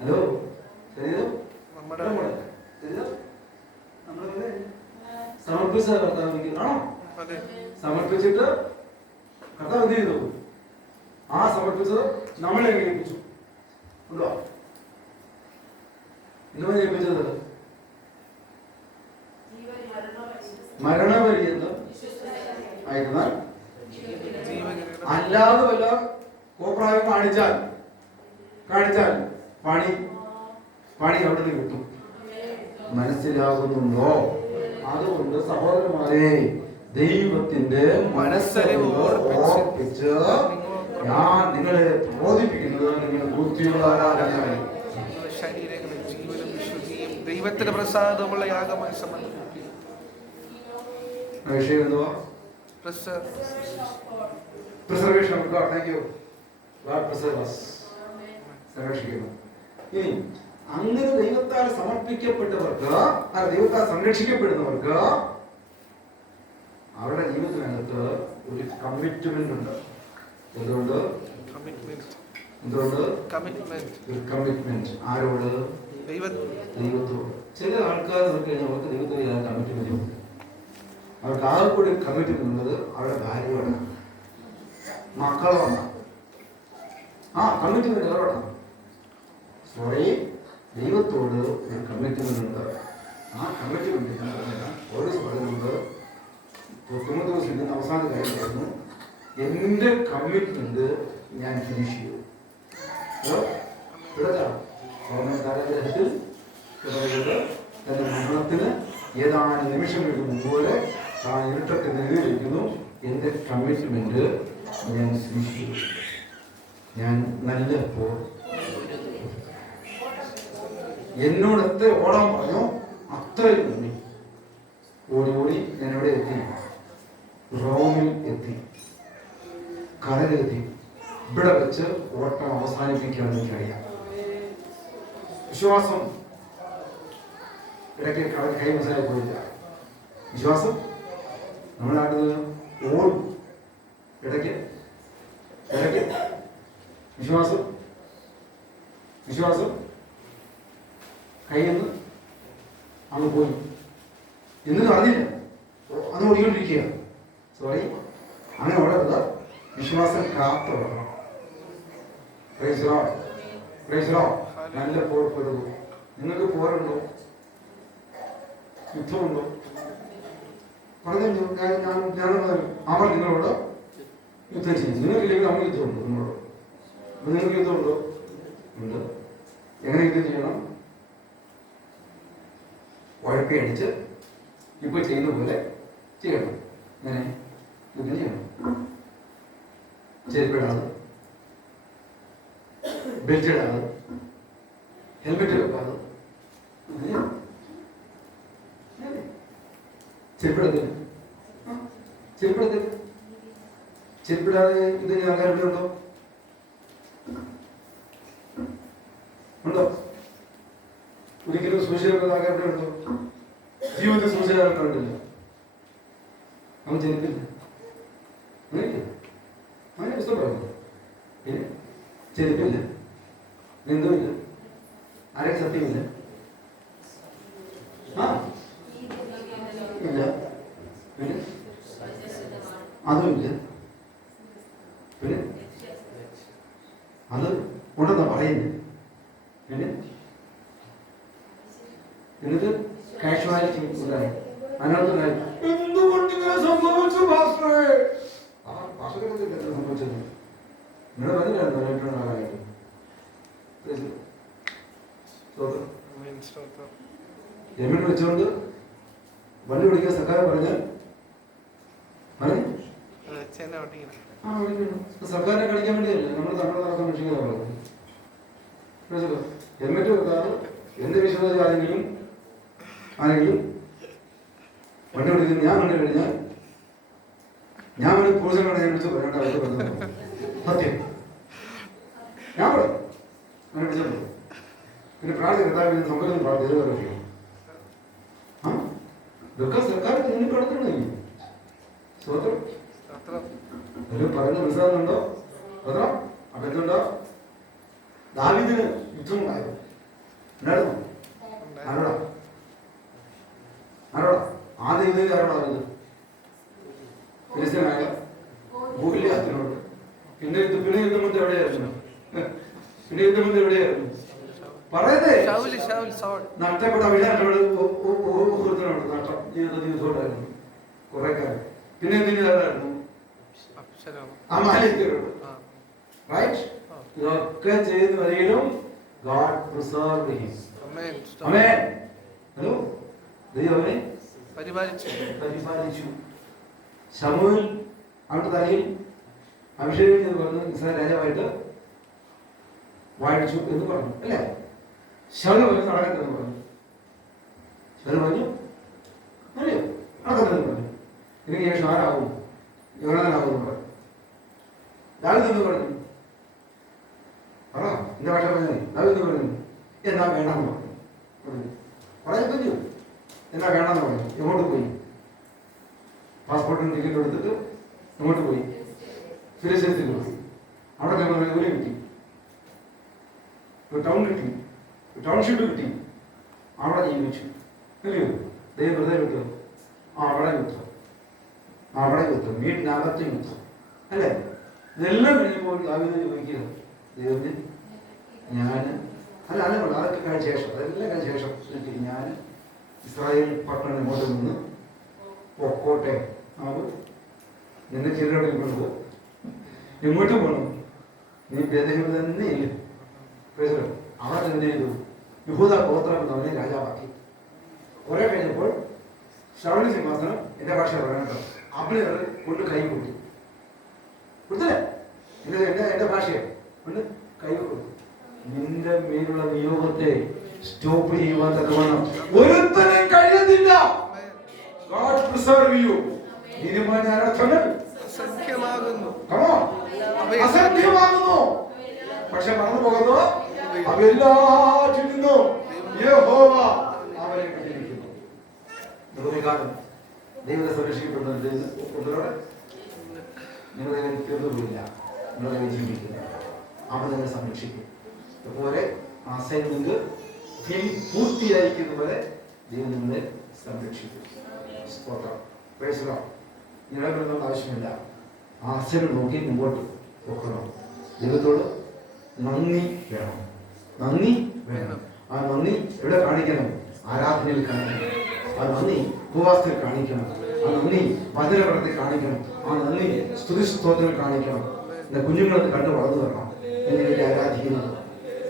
ഹലോ, ശരീരം സമർപ്പിച്ച കർത്താവ് ആണോ? സമർപ്പിച്ചിട്ട് കർത്താവ് എന്ത് ചെയ്തു? ആ സമർപ്പിച്ചത് നമ്മളെ ഏൽപ്പിച്ചു. ഉണ്ടോ? എന്തുവാ ജയിപ്പിച്ചത്? മരണപര്യന്തം ആയിരുന്നാൽ അല്ലാതെ വല്ല കോപ്രായം കാണിച്ചാൽ പണി അവിടെ നിന്ന് കിട്ടും. മനസ്സിലാകുന്നുണ്ടോ? അതുകൊണ്ട് സഹോദരന്മാരെ, ദൈവത്തിന്റെ മനസ്സറിവ് ഓർപ്പിച്ച് ഞാൻ നിങ്ങളെ ബോധിപ്പിക്കുന്നത് നിങ്ങളുടെ ബുദ്ധിയുള്ള ആരാധനയാണ്. ശരീരങ്ങളിൽ ജീവനും വിശുദ്ധിയും ദൈവത്തിന്റെ പ്രസാദമുള്ള യാഗമായി സമർപ്പിക്കും. വിഷയം എന്തുവാ? Preservation of God. Thank you. God preserve us. സംരക്ഷിക്കുന്നു. ഇനി അങ്ങനെ ദൈവത്താൽ സമർപ്പിക്കപ്പെട്ടവർക്ക്, ദൈവത്താൽ സംരക്ഷിക്കപ്പെടുന്നവർക്ക് അവരുടെ ജീവിതത്തിനകത്ത് ഒരു കമ്മിറ്റ്മെന്റ് ഉണ്ട്. എന്തുകൊണ്ട്? ഒരു കമ്മിറ്റ്മെന്റ്. ആരോട്? ദൈവത്തോട്. ചില ആൾക്കാർ നോക്കി കഴിഞ്ഞാൽ അവർക്ക് ദൈവത്തോട് കമ്മിറ്റ്മെന്റ് ഉണ്ട്. അവർക്ക് ആർക്കൊരു കമ്മിറ്റ്മെന്റ് ഉള്ളത് അവരുടെ ഭാര്യയോടാണ്, മക്കളോടാണ്. കമ്മിറ്റ്മെന്റ് അവരോടാണ്. സോറി, ദൈവത്തോട് ഒരു കമ്മിറ്റ്മെന്റ് ഉണ്ട്. ആ കമ്മിറ്റ്മെന്റ് ഓരോ സ്ഥലമുണ്ട്. 9 ദിവസം അവസാന കാര്യമായിരുന്നു. എന്റെ കമ്മിറ്റ്മെന്റ് ഞാൻ ഫിനിഷ് ചെയ്തു. കാലഗ്രഹത്തിൽ തന്റെ മരണത്തിന് ഏതാനും നിമിഷങ്ങൾക്ക് മുമ്പ് താൻ ഇരുട്ടത്തിൽ നിന്നിരിക്കുന്നു. എന്റെ കമ്മിറ്റ്മെന്റ് ഞാൻ ഫിനിഷ് ചെയ്തു. ഞാൻ നല്ല എന്നോട് എത്ര ഓടാൻ പറഞ്ഞോ അത്രയും നന്ദി. ഓടി ഞാൻ എവിടെ എത്തി? റോമിൽ എത്തി, കടലെത്തി. ഇവിടെ വെച്ച് ഓട്ടം അവസാനിപ്പിക്കാൻ എനിക്കറിയാം. വിശ്വാസം ഇടയ്ക്ക് കൈ മനസ്സിലായി പോയില്ല. വിശ്വാസം നമ്മുടെ നാട്ടിൽ ഓടും. ഇടയ്ക്ക് വിശ്വാസം കയ്യിൽ നിന്ന് അങ്ങ് പോയി. എന്നിട്ട് അറിഞ്ഞില്ല, അന്ന് ഓടിക്കൊണ്ടിരിക്കുക. സോറി, അങ്ങനെ ഓടരുത്. വിശ്വാസം കാത്തു ഓടണം. നല്ല പോർപ്പെടുന്നു. നിങ്ങൾക്ക് പോരുണ്ടോ? യുദ്ധമുണ്ടോ? പറഞ്ഞു. അവർ നിങ്ങളോട് യുദ്ധം ചെയ്യും. നിങ്ങൾക്കില്ലെങ്കിൽ നമുക്ക് യുദ്ധമുണ്ടോ? നിങ്ങളോട് നിങ്ങൾക്ക് യുദ്ധമുണ്ടോ? ഉണ്ട്. എങ്ങനെ യുദ്ധം ചെയ്യണം? ഉഴപ്പയടിച്ച് ഇപ്പൊ ചെയ്യുന്ന പോലെ ചെയ്യണം. അങ്ങനെ യുദ്ധം ചെയ്യണം. ചെരുപ്പിടാതെ, ബെൽറ്റ് ഇടാതെ, ഹെൽമെറ്റ് വെക്കാതെ, ചെരുപ്പിടാതെ ഇതിന് ആൾക്കാരുടെ ഉണ്ടോ? ഒരിക്കലും സൂക്ഷിക്കുന്ന ആൾക്കാരുടെ ഉണ്ടോ? ജീവിതത്തിൽ സൂക്ഷിക്കാനൊക്കെ ഉണ്ടല്ലോ. അവൻ ചെരുപ്പില്ല. അങ്ങനെ പുസ്തകം പറഞ്ഞു. പിന്നെ ചെരുപ്പില്ല, എന്തുമില്ല, ആരെയും സത്യമില്ല. ഇല്ല. പിന്നെ അതുമില്ല. പിന്നെ അത് ഉണ്ടെന്നാ പറയുന്നത്. പിന്നെ എന്നിട്ട് കാഷ്വാലിറ്റി ഉണ്ടായി. അതിനകത്തുണ്ടായി എന്തുകൊണ്ട് ഇങ്ങനെ സംഭവിച്ചു പാസ്റ്ററേ? സംഭവിച്ചത് നിങ്ങളുടെ പറഞ്ഞില്ലായിരുന്നു. ഹെൽമെറ്റ് വെച്ചുകൊണ്ട് വണ്ടി ഓടിക്കാൻ സർക്കാർ പറഞ്ഞാൽ സർക്കാരിനെ കളിക്കാൻ വേണ്ടിയല്ലേ നമ്മൾ നമ്മുടെ നടക്കാൻ രക്ഷിക്കാറുള്ളത്. ഹെൽമെറ്റ് വെക്കാതെ എന്ത് വിശ്വാസം ആരെങ്കിലും വണ്ടി ഓടിക്കുന്നു. ഞാൻ കണ്ടു കഴിഞ്ഞാൽ ഞാൻ ഒരു പോലീസിനോട് വിളിച്ച് പറയേണ്ട അവർക്ക് ബന്ധം സത്യം ഞാൻ പറയും. അങ്ങനെ വിളിച്ചോളൂ. പിന്നെ പ്രാർത്ഥന സംഭവം പ്രാർത്ഥന ഇതൊക്കെ സർക്കാർ നിങ്ങൾ കൊടുക്കണമെങ്കിൽ സ്വതന്ത്രം ഒരു പറയുന്ന മനസ്സിലാകുന്നുണ്ടോ? സ്വതന്ത്രം. അപ്പൊ എന്തുണ്ടോ? ദാവീദിന് യുദ്ധം ഉണ്ടായിരുന്നു. ഉണ്ടായിരുന്നു. ആരോടാ? ആദ്യ യുദ്ധത്തിൽ ആരോടാ? ഫിലിസ്തീനായ ഗോലിയാത്തിനോട്. പിന്നെ യുദ്ധം എവിടെയായിരുന്നു? പറയുന്നേ Saul. നഷ്ടപ്പെട്ട അഭിനഷ്ടപ്പെട്ട് നഷ്ടം ജീവിതത്തിലുണ്ടായിരുന്നു കുറെ കാലം. പിന്നെ എന്തിനായിരുന്നു അമാലിക്കരോട് റൈറ്റ്. ഇതൊക്കെ ചെയ്ത് വരികയും God preserved him. Amen. Hello, ദൈവം അവനെ പരിപാലിച്ചു. ശമൂവേൽ അവരുടെ തലയിൽ അഭിഷേകം ചെയ്ത് പറഞ്ഞു ഇസ്രായേൽ രാജാവായിട്ട് വാഴിച്ചു എന്ന് പറഞ്ഞു അല്ലേ? ശൗല പറഞ്ഞു നടക്കട്ടെന്ന് പറഞ്ഞു. ശൗല പറഞ്ഞു അല്ലയോ നടക്കട്ടെന്ന് പറഞ്ഞു. ഇതിന് ശേഷം ആരാകും? യോനാഥാനാകുമെന്ന് പറഞ്ഞു. ദാവീദ് എന്ന് പറഞ്ഞു. പറ എന്റെ ഭാഷ പറഞ്ഞു. ദാവീദ് എന്ന് പറഞ്ഞു എന്നാ വേണമെന്ന് പറഞ്ഞു. പറയാൻ പറ്റൂ എന്നാ വേണമെന്ന് പറഞ്ഞു. എങ്ങോട്ട് പോയി? പാസ്പോർട്ടിന് ടിക്കറ്റ് എടുത്തിട്ട് എങ്ങോട്ട് പോയി? ഫിലിസ്റ്റീൻസിൽ പോയി. അവിടെ ഞങ്ങൾ ജോലി കിട്ടി, ഒരു ടൗൺ കിട്ടി, ഒരു ടൗൺഷിപ്പ് കിട്ടി. അവിടെ ജീവിച്ചു അല്ലയോ? ദൈവം വെറുതെ വിട്ടു? അവിടെ യുദ്ധം, അവിടെ യുദ്ധം, വീട്ടിനകത്ത് യുദ്ധം അല്ലേ? ഇതെല്ലാം കഴിഞ്ഞപ്പോൾ ദാവീദ് ചോദിക്കുക ദൈവത്തിന് ഞാൻ അല്ല അതൊക്കെ കഴിഞ്ഞ ശേഷം അതെല്ലാം കഴിഞ്ഞ ശേഷം ഞാൻ ഇസ്രായേൽ പട്ടണം ഇങ്ങോട്ട് നിന്ന് പൊക്കോട്ടെ. അത് നിന്നെ ചെറുകടയിൽ കൊണ്ടുപോകും. എങ്ങോട്ട് പോകണം? നീ ബേഥേലിൽ തന്നെ ഇല്ല. അവിടെ എന്ത് ചെയ്തു? യഹൂദ ഗോത്രം എന്നവനെ രാജാവാക്കി. കുറെ കഴിഞ്ഞപ്പോൾ ശൗല സിംഹാസനം എന്റെ ഭാഷ പറയണോ അബ്നേർ കൊണ്ട് കൈ കൊടുത്തു. കൊടുത്തില്ലേ? എന്റെ ഭാഷയാണ് കൊണ്ട് കൈ കൊടുത്തു. നിന്റെ മേലുള്ള നിയോഗത്തെ സ്റ്റോപ്പ് ചെയ്യുവാൻ തക്കവണ്ണം ഒരുത്തനും കഴിയത്തില്ല. God preserve you. നീതിമാന്റെ അനർത്ഥങ്ങൾ അസംഖ്യമാകുന്നു. പക്ഷെ മറന്നു പോകുന്നു അവയെല്ലാറ്റിൽ നിന്നും യഹോവ അവരെ വിടുവിക്കുന്നു. ദൈവത്തെ സംരക്ഷിക്കപ്പെടുന്നത് നിങ്ങളെ തീർന്നുപോയില്ല, നിങ്ങളെ ജീവിക്കില്ല. അവൻ നിങ്ങളെ സംരക്ഷിക്കും. അതുപോലെ അസൈൻമെന്റ് പൂർത്തിയായിരിക്കുന്നവരെ ദൈവം നിങ്ങളെ സംരക്ഷിക്കും. സ്തോത്രം. Price the Lord. നിലവിലൊന്നും ആവശ്യമില്ല. ആ അസൈൻമെന്റ് നോക്കി മുമ്പോട്ട് പോകണം. ദൈവത്തോട് നന്ദി വേണം, നന്ദി വേണം. ആ നന്ദി എവിടെ കാണിക്കണം? ആരാധനയിൽ കാണിക്കണം. ആ നന്ദി ഉപവാസത്തിൽ കാണിക്കണം. ആ നന്ദി വചനപഠനത്തിൽ കാണിക്കണം. ആ നന്ദി സ്തുതിസ്തോത്രത്തിൽ കാണിക്കണം. എന്റെ കുഞ്ഞുങ്ങളത് കണ്ട് വളർന്നു വരണം. എന്നെ വേണ്ടി ആരാധിക്കുന്നത്.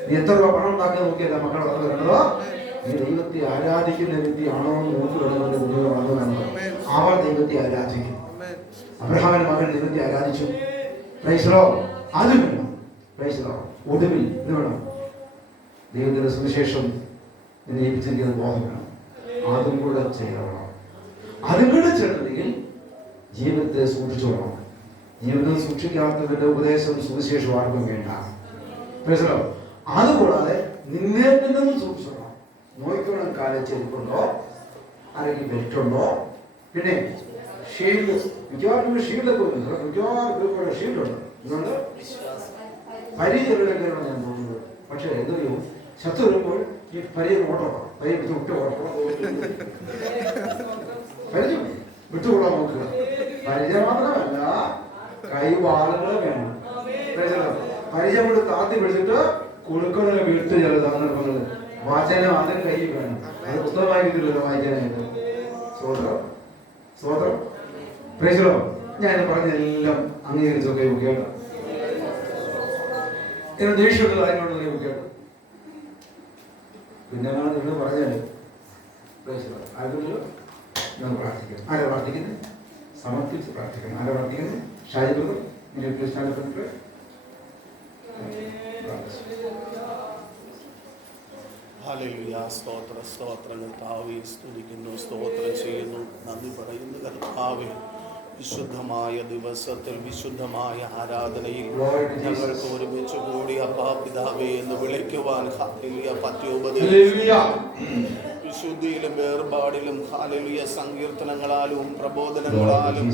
നീ എത്ര രൂപ പണം ഉണ്ടാക്കാൻ നോക്കിയല്ല മക്കൾ വളർന്നു വരണതോ? നീ ദൈവത്തെ ആരാധിക്കുന്ന വ്യക്തിയാണോ എന്ന് നോക്കി വേണമെന്ന് കുഞ്ഞുങ്ങൾ വളർന്നു വരണം. അവർ ദൈവത്തെ ആരാധിക്കും. അബ്രഹാമിന്റെ മകൻ ദൈവത്തെ ആരാധിച്ചു. Price the Lord. അത് വേണം. Price the Lord. ഒടുവിൽ ഇത് വേണം, ദൈവത്തിന്റെ സുവിശേഷം നിന്നെ ഏൽപ്പിച്ചിരിക്കുന്നത് ബോധം വേണം. അതും കൂടെ ചെയ്യണം. അതും കൂടെ ചെയ്യണമെങ്കിൽ ജീവിതത്തെ സൂക്ഷിച്ചോളണം. ജീവിതം സൂക്ഷിക്കാത്തവരുടെ ഉപദേശം സുവിശേഷം ആർക്കും വേണ്ട. Price the Lord. അതുകൂടാതെ നിന്നെ തന്നെ സൂക്ഷിച്ചോളണം. നോക്കിക്കോണം, കാലം ചെരുപ്പുണ്ടോ, ആരെങ്കിലും ബെൽറ്റുണ്ടോ, പിന്നെ ഷീൽഡ്. മിക്കവാറും ഷീൽഡൊക്കെ മിക്കവാറും ഷീൽഡുണ്ട്. അതുകൊണ്ട് പരിചയമാണ് ഞാൻ തോന്നുന്നത്. പക്ഷേ എന്തൊരു ശത്രു വരുമ്പോൾ ഈ പരിചയം ഓട്ടോ പരിചയം വിട്ട് ഓട്ടോ പരിചയം വിട്ടുകൂടാൻ നോക്കുക. പരിചയം മാത്രമല്ല, കൈവാളുകൾ വേണം. പരിചയം കൊണ്ട് താത്തി പിടിച്ചിട്ട് കുളുക്കളിൽ വിട്ട് ചില സന്ദർഭങ്ങൾ വാചനം അതിന് കയ്യിൽ വേണം. അത് പുസ്തകമായി കിട്ടില്ലല്ലോ വായിക്കാനായിട്ട്. സ്വോത്രം, സ്വോത്രം. Price the Lord. ഞാൻ പറഞ്ഞെല്ലാം അംഗീകരിച്ചൊക്കെ കേട്ടോ. എന്നെ ദേഷ്യമുള്ള കാര്യങ്ങളോട് കേട്ടോ. പിന്നെ നിങ്ങൾ പറഞ്ഞാല് ആരെങ്കിലും നമ്മൾ പ്രാർത്ഥിക്കണം. ആരെ പ്രാർത്ഥിക്കുന്നത്? സമർപ്പിച്ച് പ്രാർത്ഥിക്കണം. ആരെ പ്രാർത്ഥിക്കുന്നത്? ഷാജിബ് ഹല്ലേലൂയ. സ്തോത്ര സ്തോത്രം കർത്താവേ, സ്തുതിക്കുന്നു, സ്തോത്രം ചെയ്യുന്നു, നന്ദി പറയുന്നു കർത്താവേ. വിശുദ്ധമായ ദിവസത്തിൽ വിശുദ്ധമായ ആരാധനയിൽ ഞങ്ങൾക്ക് ഒരുമിച്ച് കൂടി അപ്പാ പിതാവേ എന്ന് വിളിക്കുവാൻ ഹല്ലേലൂയ പത്യോപദേശ വിശുദ്ധിയിലും വേർപാടിലും ഹല്ലേലൂയ സങ്കീർത്തനങ്ങളാലും പ്രബോധനങ്ങളാലും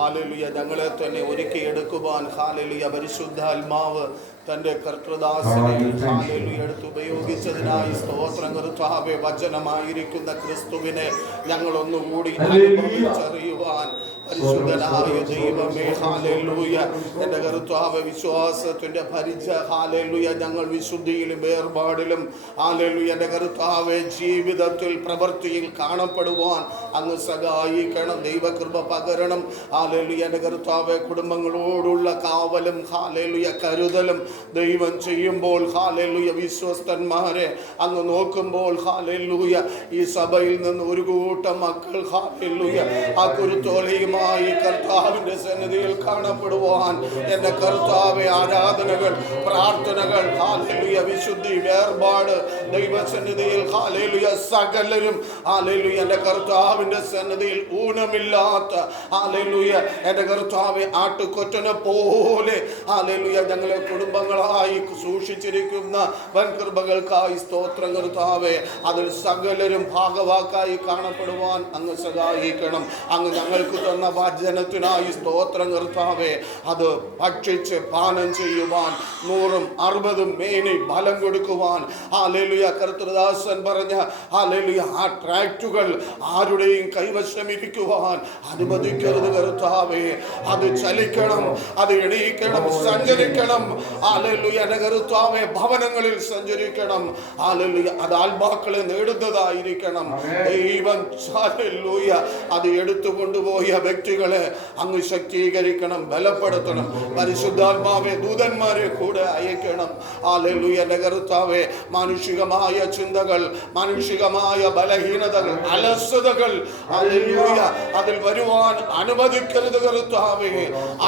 ഹല്ലേലൂയ ഞങ്ങളെ തന്നെ ഒരുക്കിയെടുക്കുവാൻ ഹല്ലേലൂയ പരിശുദ്ധാത്മാവ് തന്റെ കർത്തൃദാസനെ ഹല്ലേലൂയ എടുത്ത് ഉപയോഗിച്ചതിനായി സ്തോത്രം കർത്താവേ. വചനമായിരിക്കുന്ന ക്രിസ്തുവിനെ ഞങ്ങൾ ഒന്നുകൂടി അനുഭവിച്ചറിയുവാൻ പരിശുദ്ധനായ ദൈവമേ ഹല്ലേലൂയ. എൻ്റെ കർത്താവേ, വിശ്വാസത്തിന്റെ പരിച ഹല്ലേലൂയ, ഞങ്ങൾ വിശുദ്ധിയിലും വേർപാടിലും ഹല്ലേലൂയ എൻ്റെ കർത്താവേ ജീവിതത്തിൽ പ്രവൃത്തിയിൽ കാണപ്പെടുവാൻ അങ്ങ് സഹായിക്കണം. ദൈവകൃപ പകരണം ഹല്ലേലൂയ എൻ്റെ കർത്താവേ. കുടുംബങ്ങളോടുള്ള കാവലും ഹല്ലേലൂയ കരുതലും ദൈവം ചെയ്യുമ്പോൾ ഹല്ലേലൂയ വിശ്വസ്തന്മാരെ അങ്ങ് നോക്കുമ്പോൾ ഹല്ലേലൂയ ഈ സഭയിൽ നിന്ന് ഒരു കൂട്ടം മക്കൾ ഹല്ലേലൂയ ആ കുരുത്തോലയുമായി കർത്താവിന്റെ സന്നിധിയിൽ കാണപ്പെടുവാൻ എൻ്റെ കർത്താവേ ആരാധനകൾ പ്രാർത്ഥനകൾ ഹല്ലേലൂയ വിശുദ്ധി വേർപാട് ദൈവസന്നിധിയിൽ ഹല്ലേലൂയ സകലരും ഹല്ലേലൂയ എൻ്റെ കർത്താവിന്റെ സന്നിധിയിൽ ഊനമില്ലാത്ത ഹല്ലേലൂയ എൻ്റെ കർത്താവേ ആട്ടുകൊറ്റനെ പോലെ ഹല്ലേലൂയ ഞങ്ങളെ കുടുംബങ്ങളായി സൂക്ഷിച്ചിരിക്കുന്ന വൻകൃപകൾക്കായി സ്തോത്രം കർത്താവേ. അതിൽ സകലരും ഭാഗവാക്കായി കാണപ്പെടുവാൻ അങ്ങ് സഹായിക്കണം. അങ്ങ് ഞങ്ങൾക്ക് തന്ന വചനത്തിനായി സ്തോത്രം കർത്താവേ. അത് ഭക്ഷിച്ച് പാനം ചെയ്യുവാൻ 100ഉം 60ഉം മേനി ഫലം കൊടുക്കുവാൻ ഹല്ലേലൂയ കർത്തൃദാസൻ പറഞ്ഞ ഹല്ലേലൂയ ആ ട്രാക്റ്റുകൾ ആരുടെയും കൈവശമിരിക്കുവാൻ അനുവദിക്കരുത് കർത്താവേ. അത് ചലിക്കണം, അത് എണീക്കണം, സഞ്ചരിക്കണം ഹല്ലേലൂയ കർത്താവേ. ഭവനങ്ങളിൽ സഞ്ചരിക്കണം ഹല്ലേലൂയ. അത് ആത്മാക്കളെ നേടുന്നതായിരിക്കണം ദൈവം ഹല്ലേലൂയ. അത് എടുത്തു കൊണ്ടുപോയ വ്യക്തികളെ അങ്ങ് ശക്തീകരിക്കണം, ബലപ്പെടുത്തണം. പരിശുദ്ധാത്മാവേ ദൂതന്മാരെ കൂടെ അയക്കണം ഹല്ലേലൂയ കർത്താവേ. മാനുഷികമായ ചിന്തകൾ, മാനുഷികമായ ബലഹീനതകൾ, അലസതകൾ ഹല്ലേലൂയ അതിൽ വരുവാൻ അനുവദിക്കരുത് കർത്താവേ.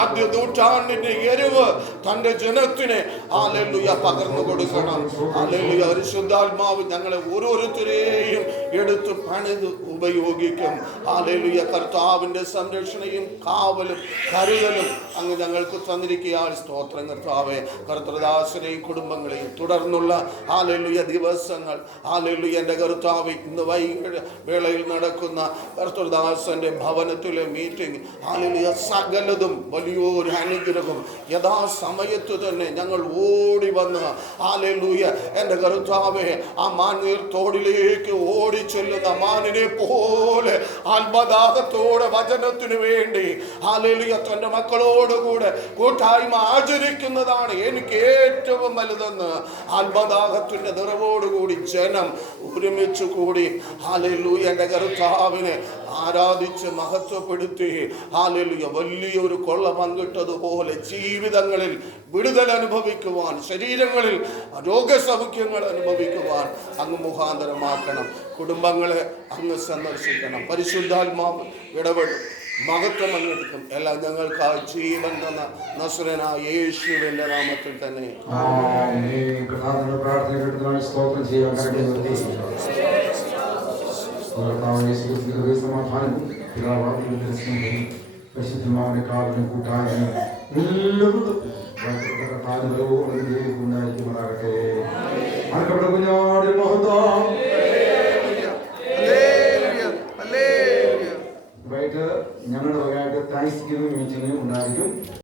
ആദ്യ നൂറ്റാണ്ടിന്റെ എരിവ് തന്റെ ജനത്തിന് ഹല്ലേലൂയ പകർന്നു കൊടുക്കണം ഹല്ലേലൂയ. പരിശുദ്ധാത്മാവ് ഞങ്ങളെ ഓരോരുത്തരെയും എടുത്ത് പണിത് ഉപയോഗിക്കും ഹല്ലേലൂയ. കർത്താവിന്റെ സംരക്ഷണയും കാവലും കരുതലും അങ്ങ് ഞങ്ങൾക്ക് തന്നിരിക്കുകയാൽ സ്തോത്രം കർത്താവേ. കർത്തൃദാസനെയും കുടുംബങ്ങളെയും തുടർന്നുള്ള ഹല്ലേലൂയ ദിവസങ്ങൾ ഹല്ലേലൂയ എൻ്റെ കർത്താവേ. ഇന്ന് വേളയിൽ നടക്കുന്ന കർത്തൃദാസന്റെ ഭവനത്തിലെ മീറ്റിംഗ് ഹല്ലേലൂയ സകലതും വലിയൊരു അനുഗ്രഹം യഥാസമയത്ത് തന്നെ ഞങ്ങൾ ഓടി വന്ന് ഹല്ലേലൂയ എൻ്റെ കർത്താവേ ആ മാനീർ തോടിലേക്ക് ഓടി ചെല്ലുന്ന മാനിനെ പോലെ ആത്മദാഹത്തോടെ വചനത്തിനു വേണ്ടി ഹല്ലേലൂയ തന്റെ മക്കളോടുകൂടെ കൂട്ടായ്മ ആചരിക്കുന്നതാണ് എനിക്ക് ഏറ്റവും വലുതെന്ന് ആത്മദാഹത്തിന്റെ നിറവോടുകൂടി ജനം ഒരുമിച്ച് കൂടി ഹല്ലേലൂയ എൻ്റെ കർത്താവിനെ ആരാധിച്ച് മഹത്വപ്പെടുത്തി ഹല്ലേലൂയ വലിയൊരു കൊള്ള പങ്കിട്ടതുപോലെ ജീവിതങ്ങളിൽ വിടുതൽ അനുഭവിക്കുവാൻ, ശരീരങ്ങളിൽ രോഗസൗഖ്യങ്ങൾ അനുഭവിക്കുവാൻ അങ്ങ് മുഖാന്തരമാക്കണം. കുടുംബങ്ങളെ അങ്ങ് സന്ദർശിക്കണം. പരിശുദ്ധാത്മാവ് ഇടപെടും, മഹത്വം അങ്ങെടുക്കും. എല്ലാം ഞങ്ങൾക്ക് ആ ജീവൻ തന്ന നസ്രനായ യേശുവിന്റെ നാമത്തിൽ തന്നെ പരിശുദ്ധമാവിന്റെ കാവിനും കൂട്ടായ്മയും ഉണ്ടായിരിക്കുമാറാകട്ടെ. ആർക്കപ്പെട്ട കുഞ്ഞാടിൽ മഹത്വം. വൈകിട്ട് ഞങ്ങളുടെ വകയായിട്ട് താങ്ക്സ് ഗിവിംഗ് മീറ്റിംഗ് ഉണ്ടായിരിക്കും.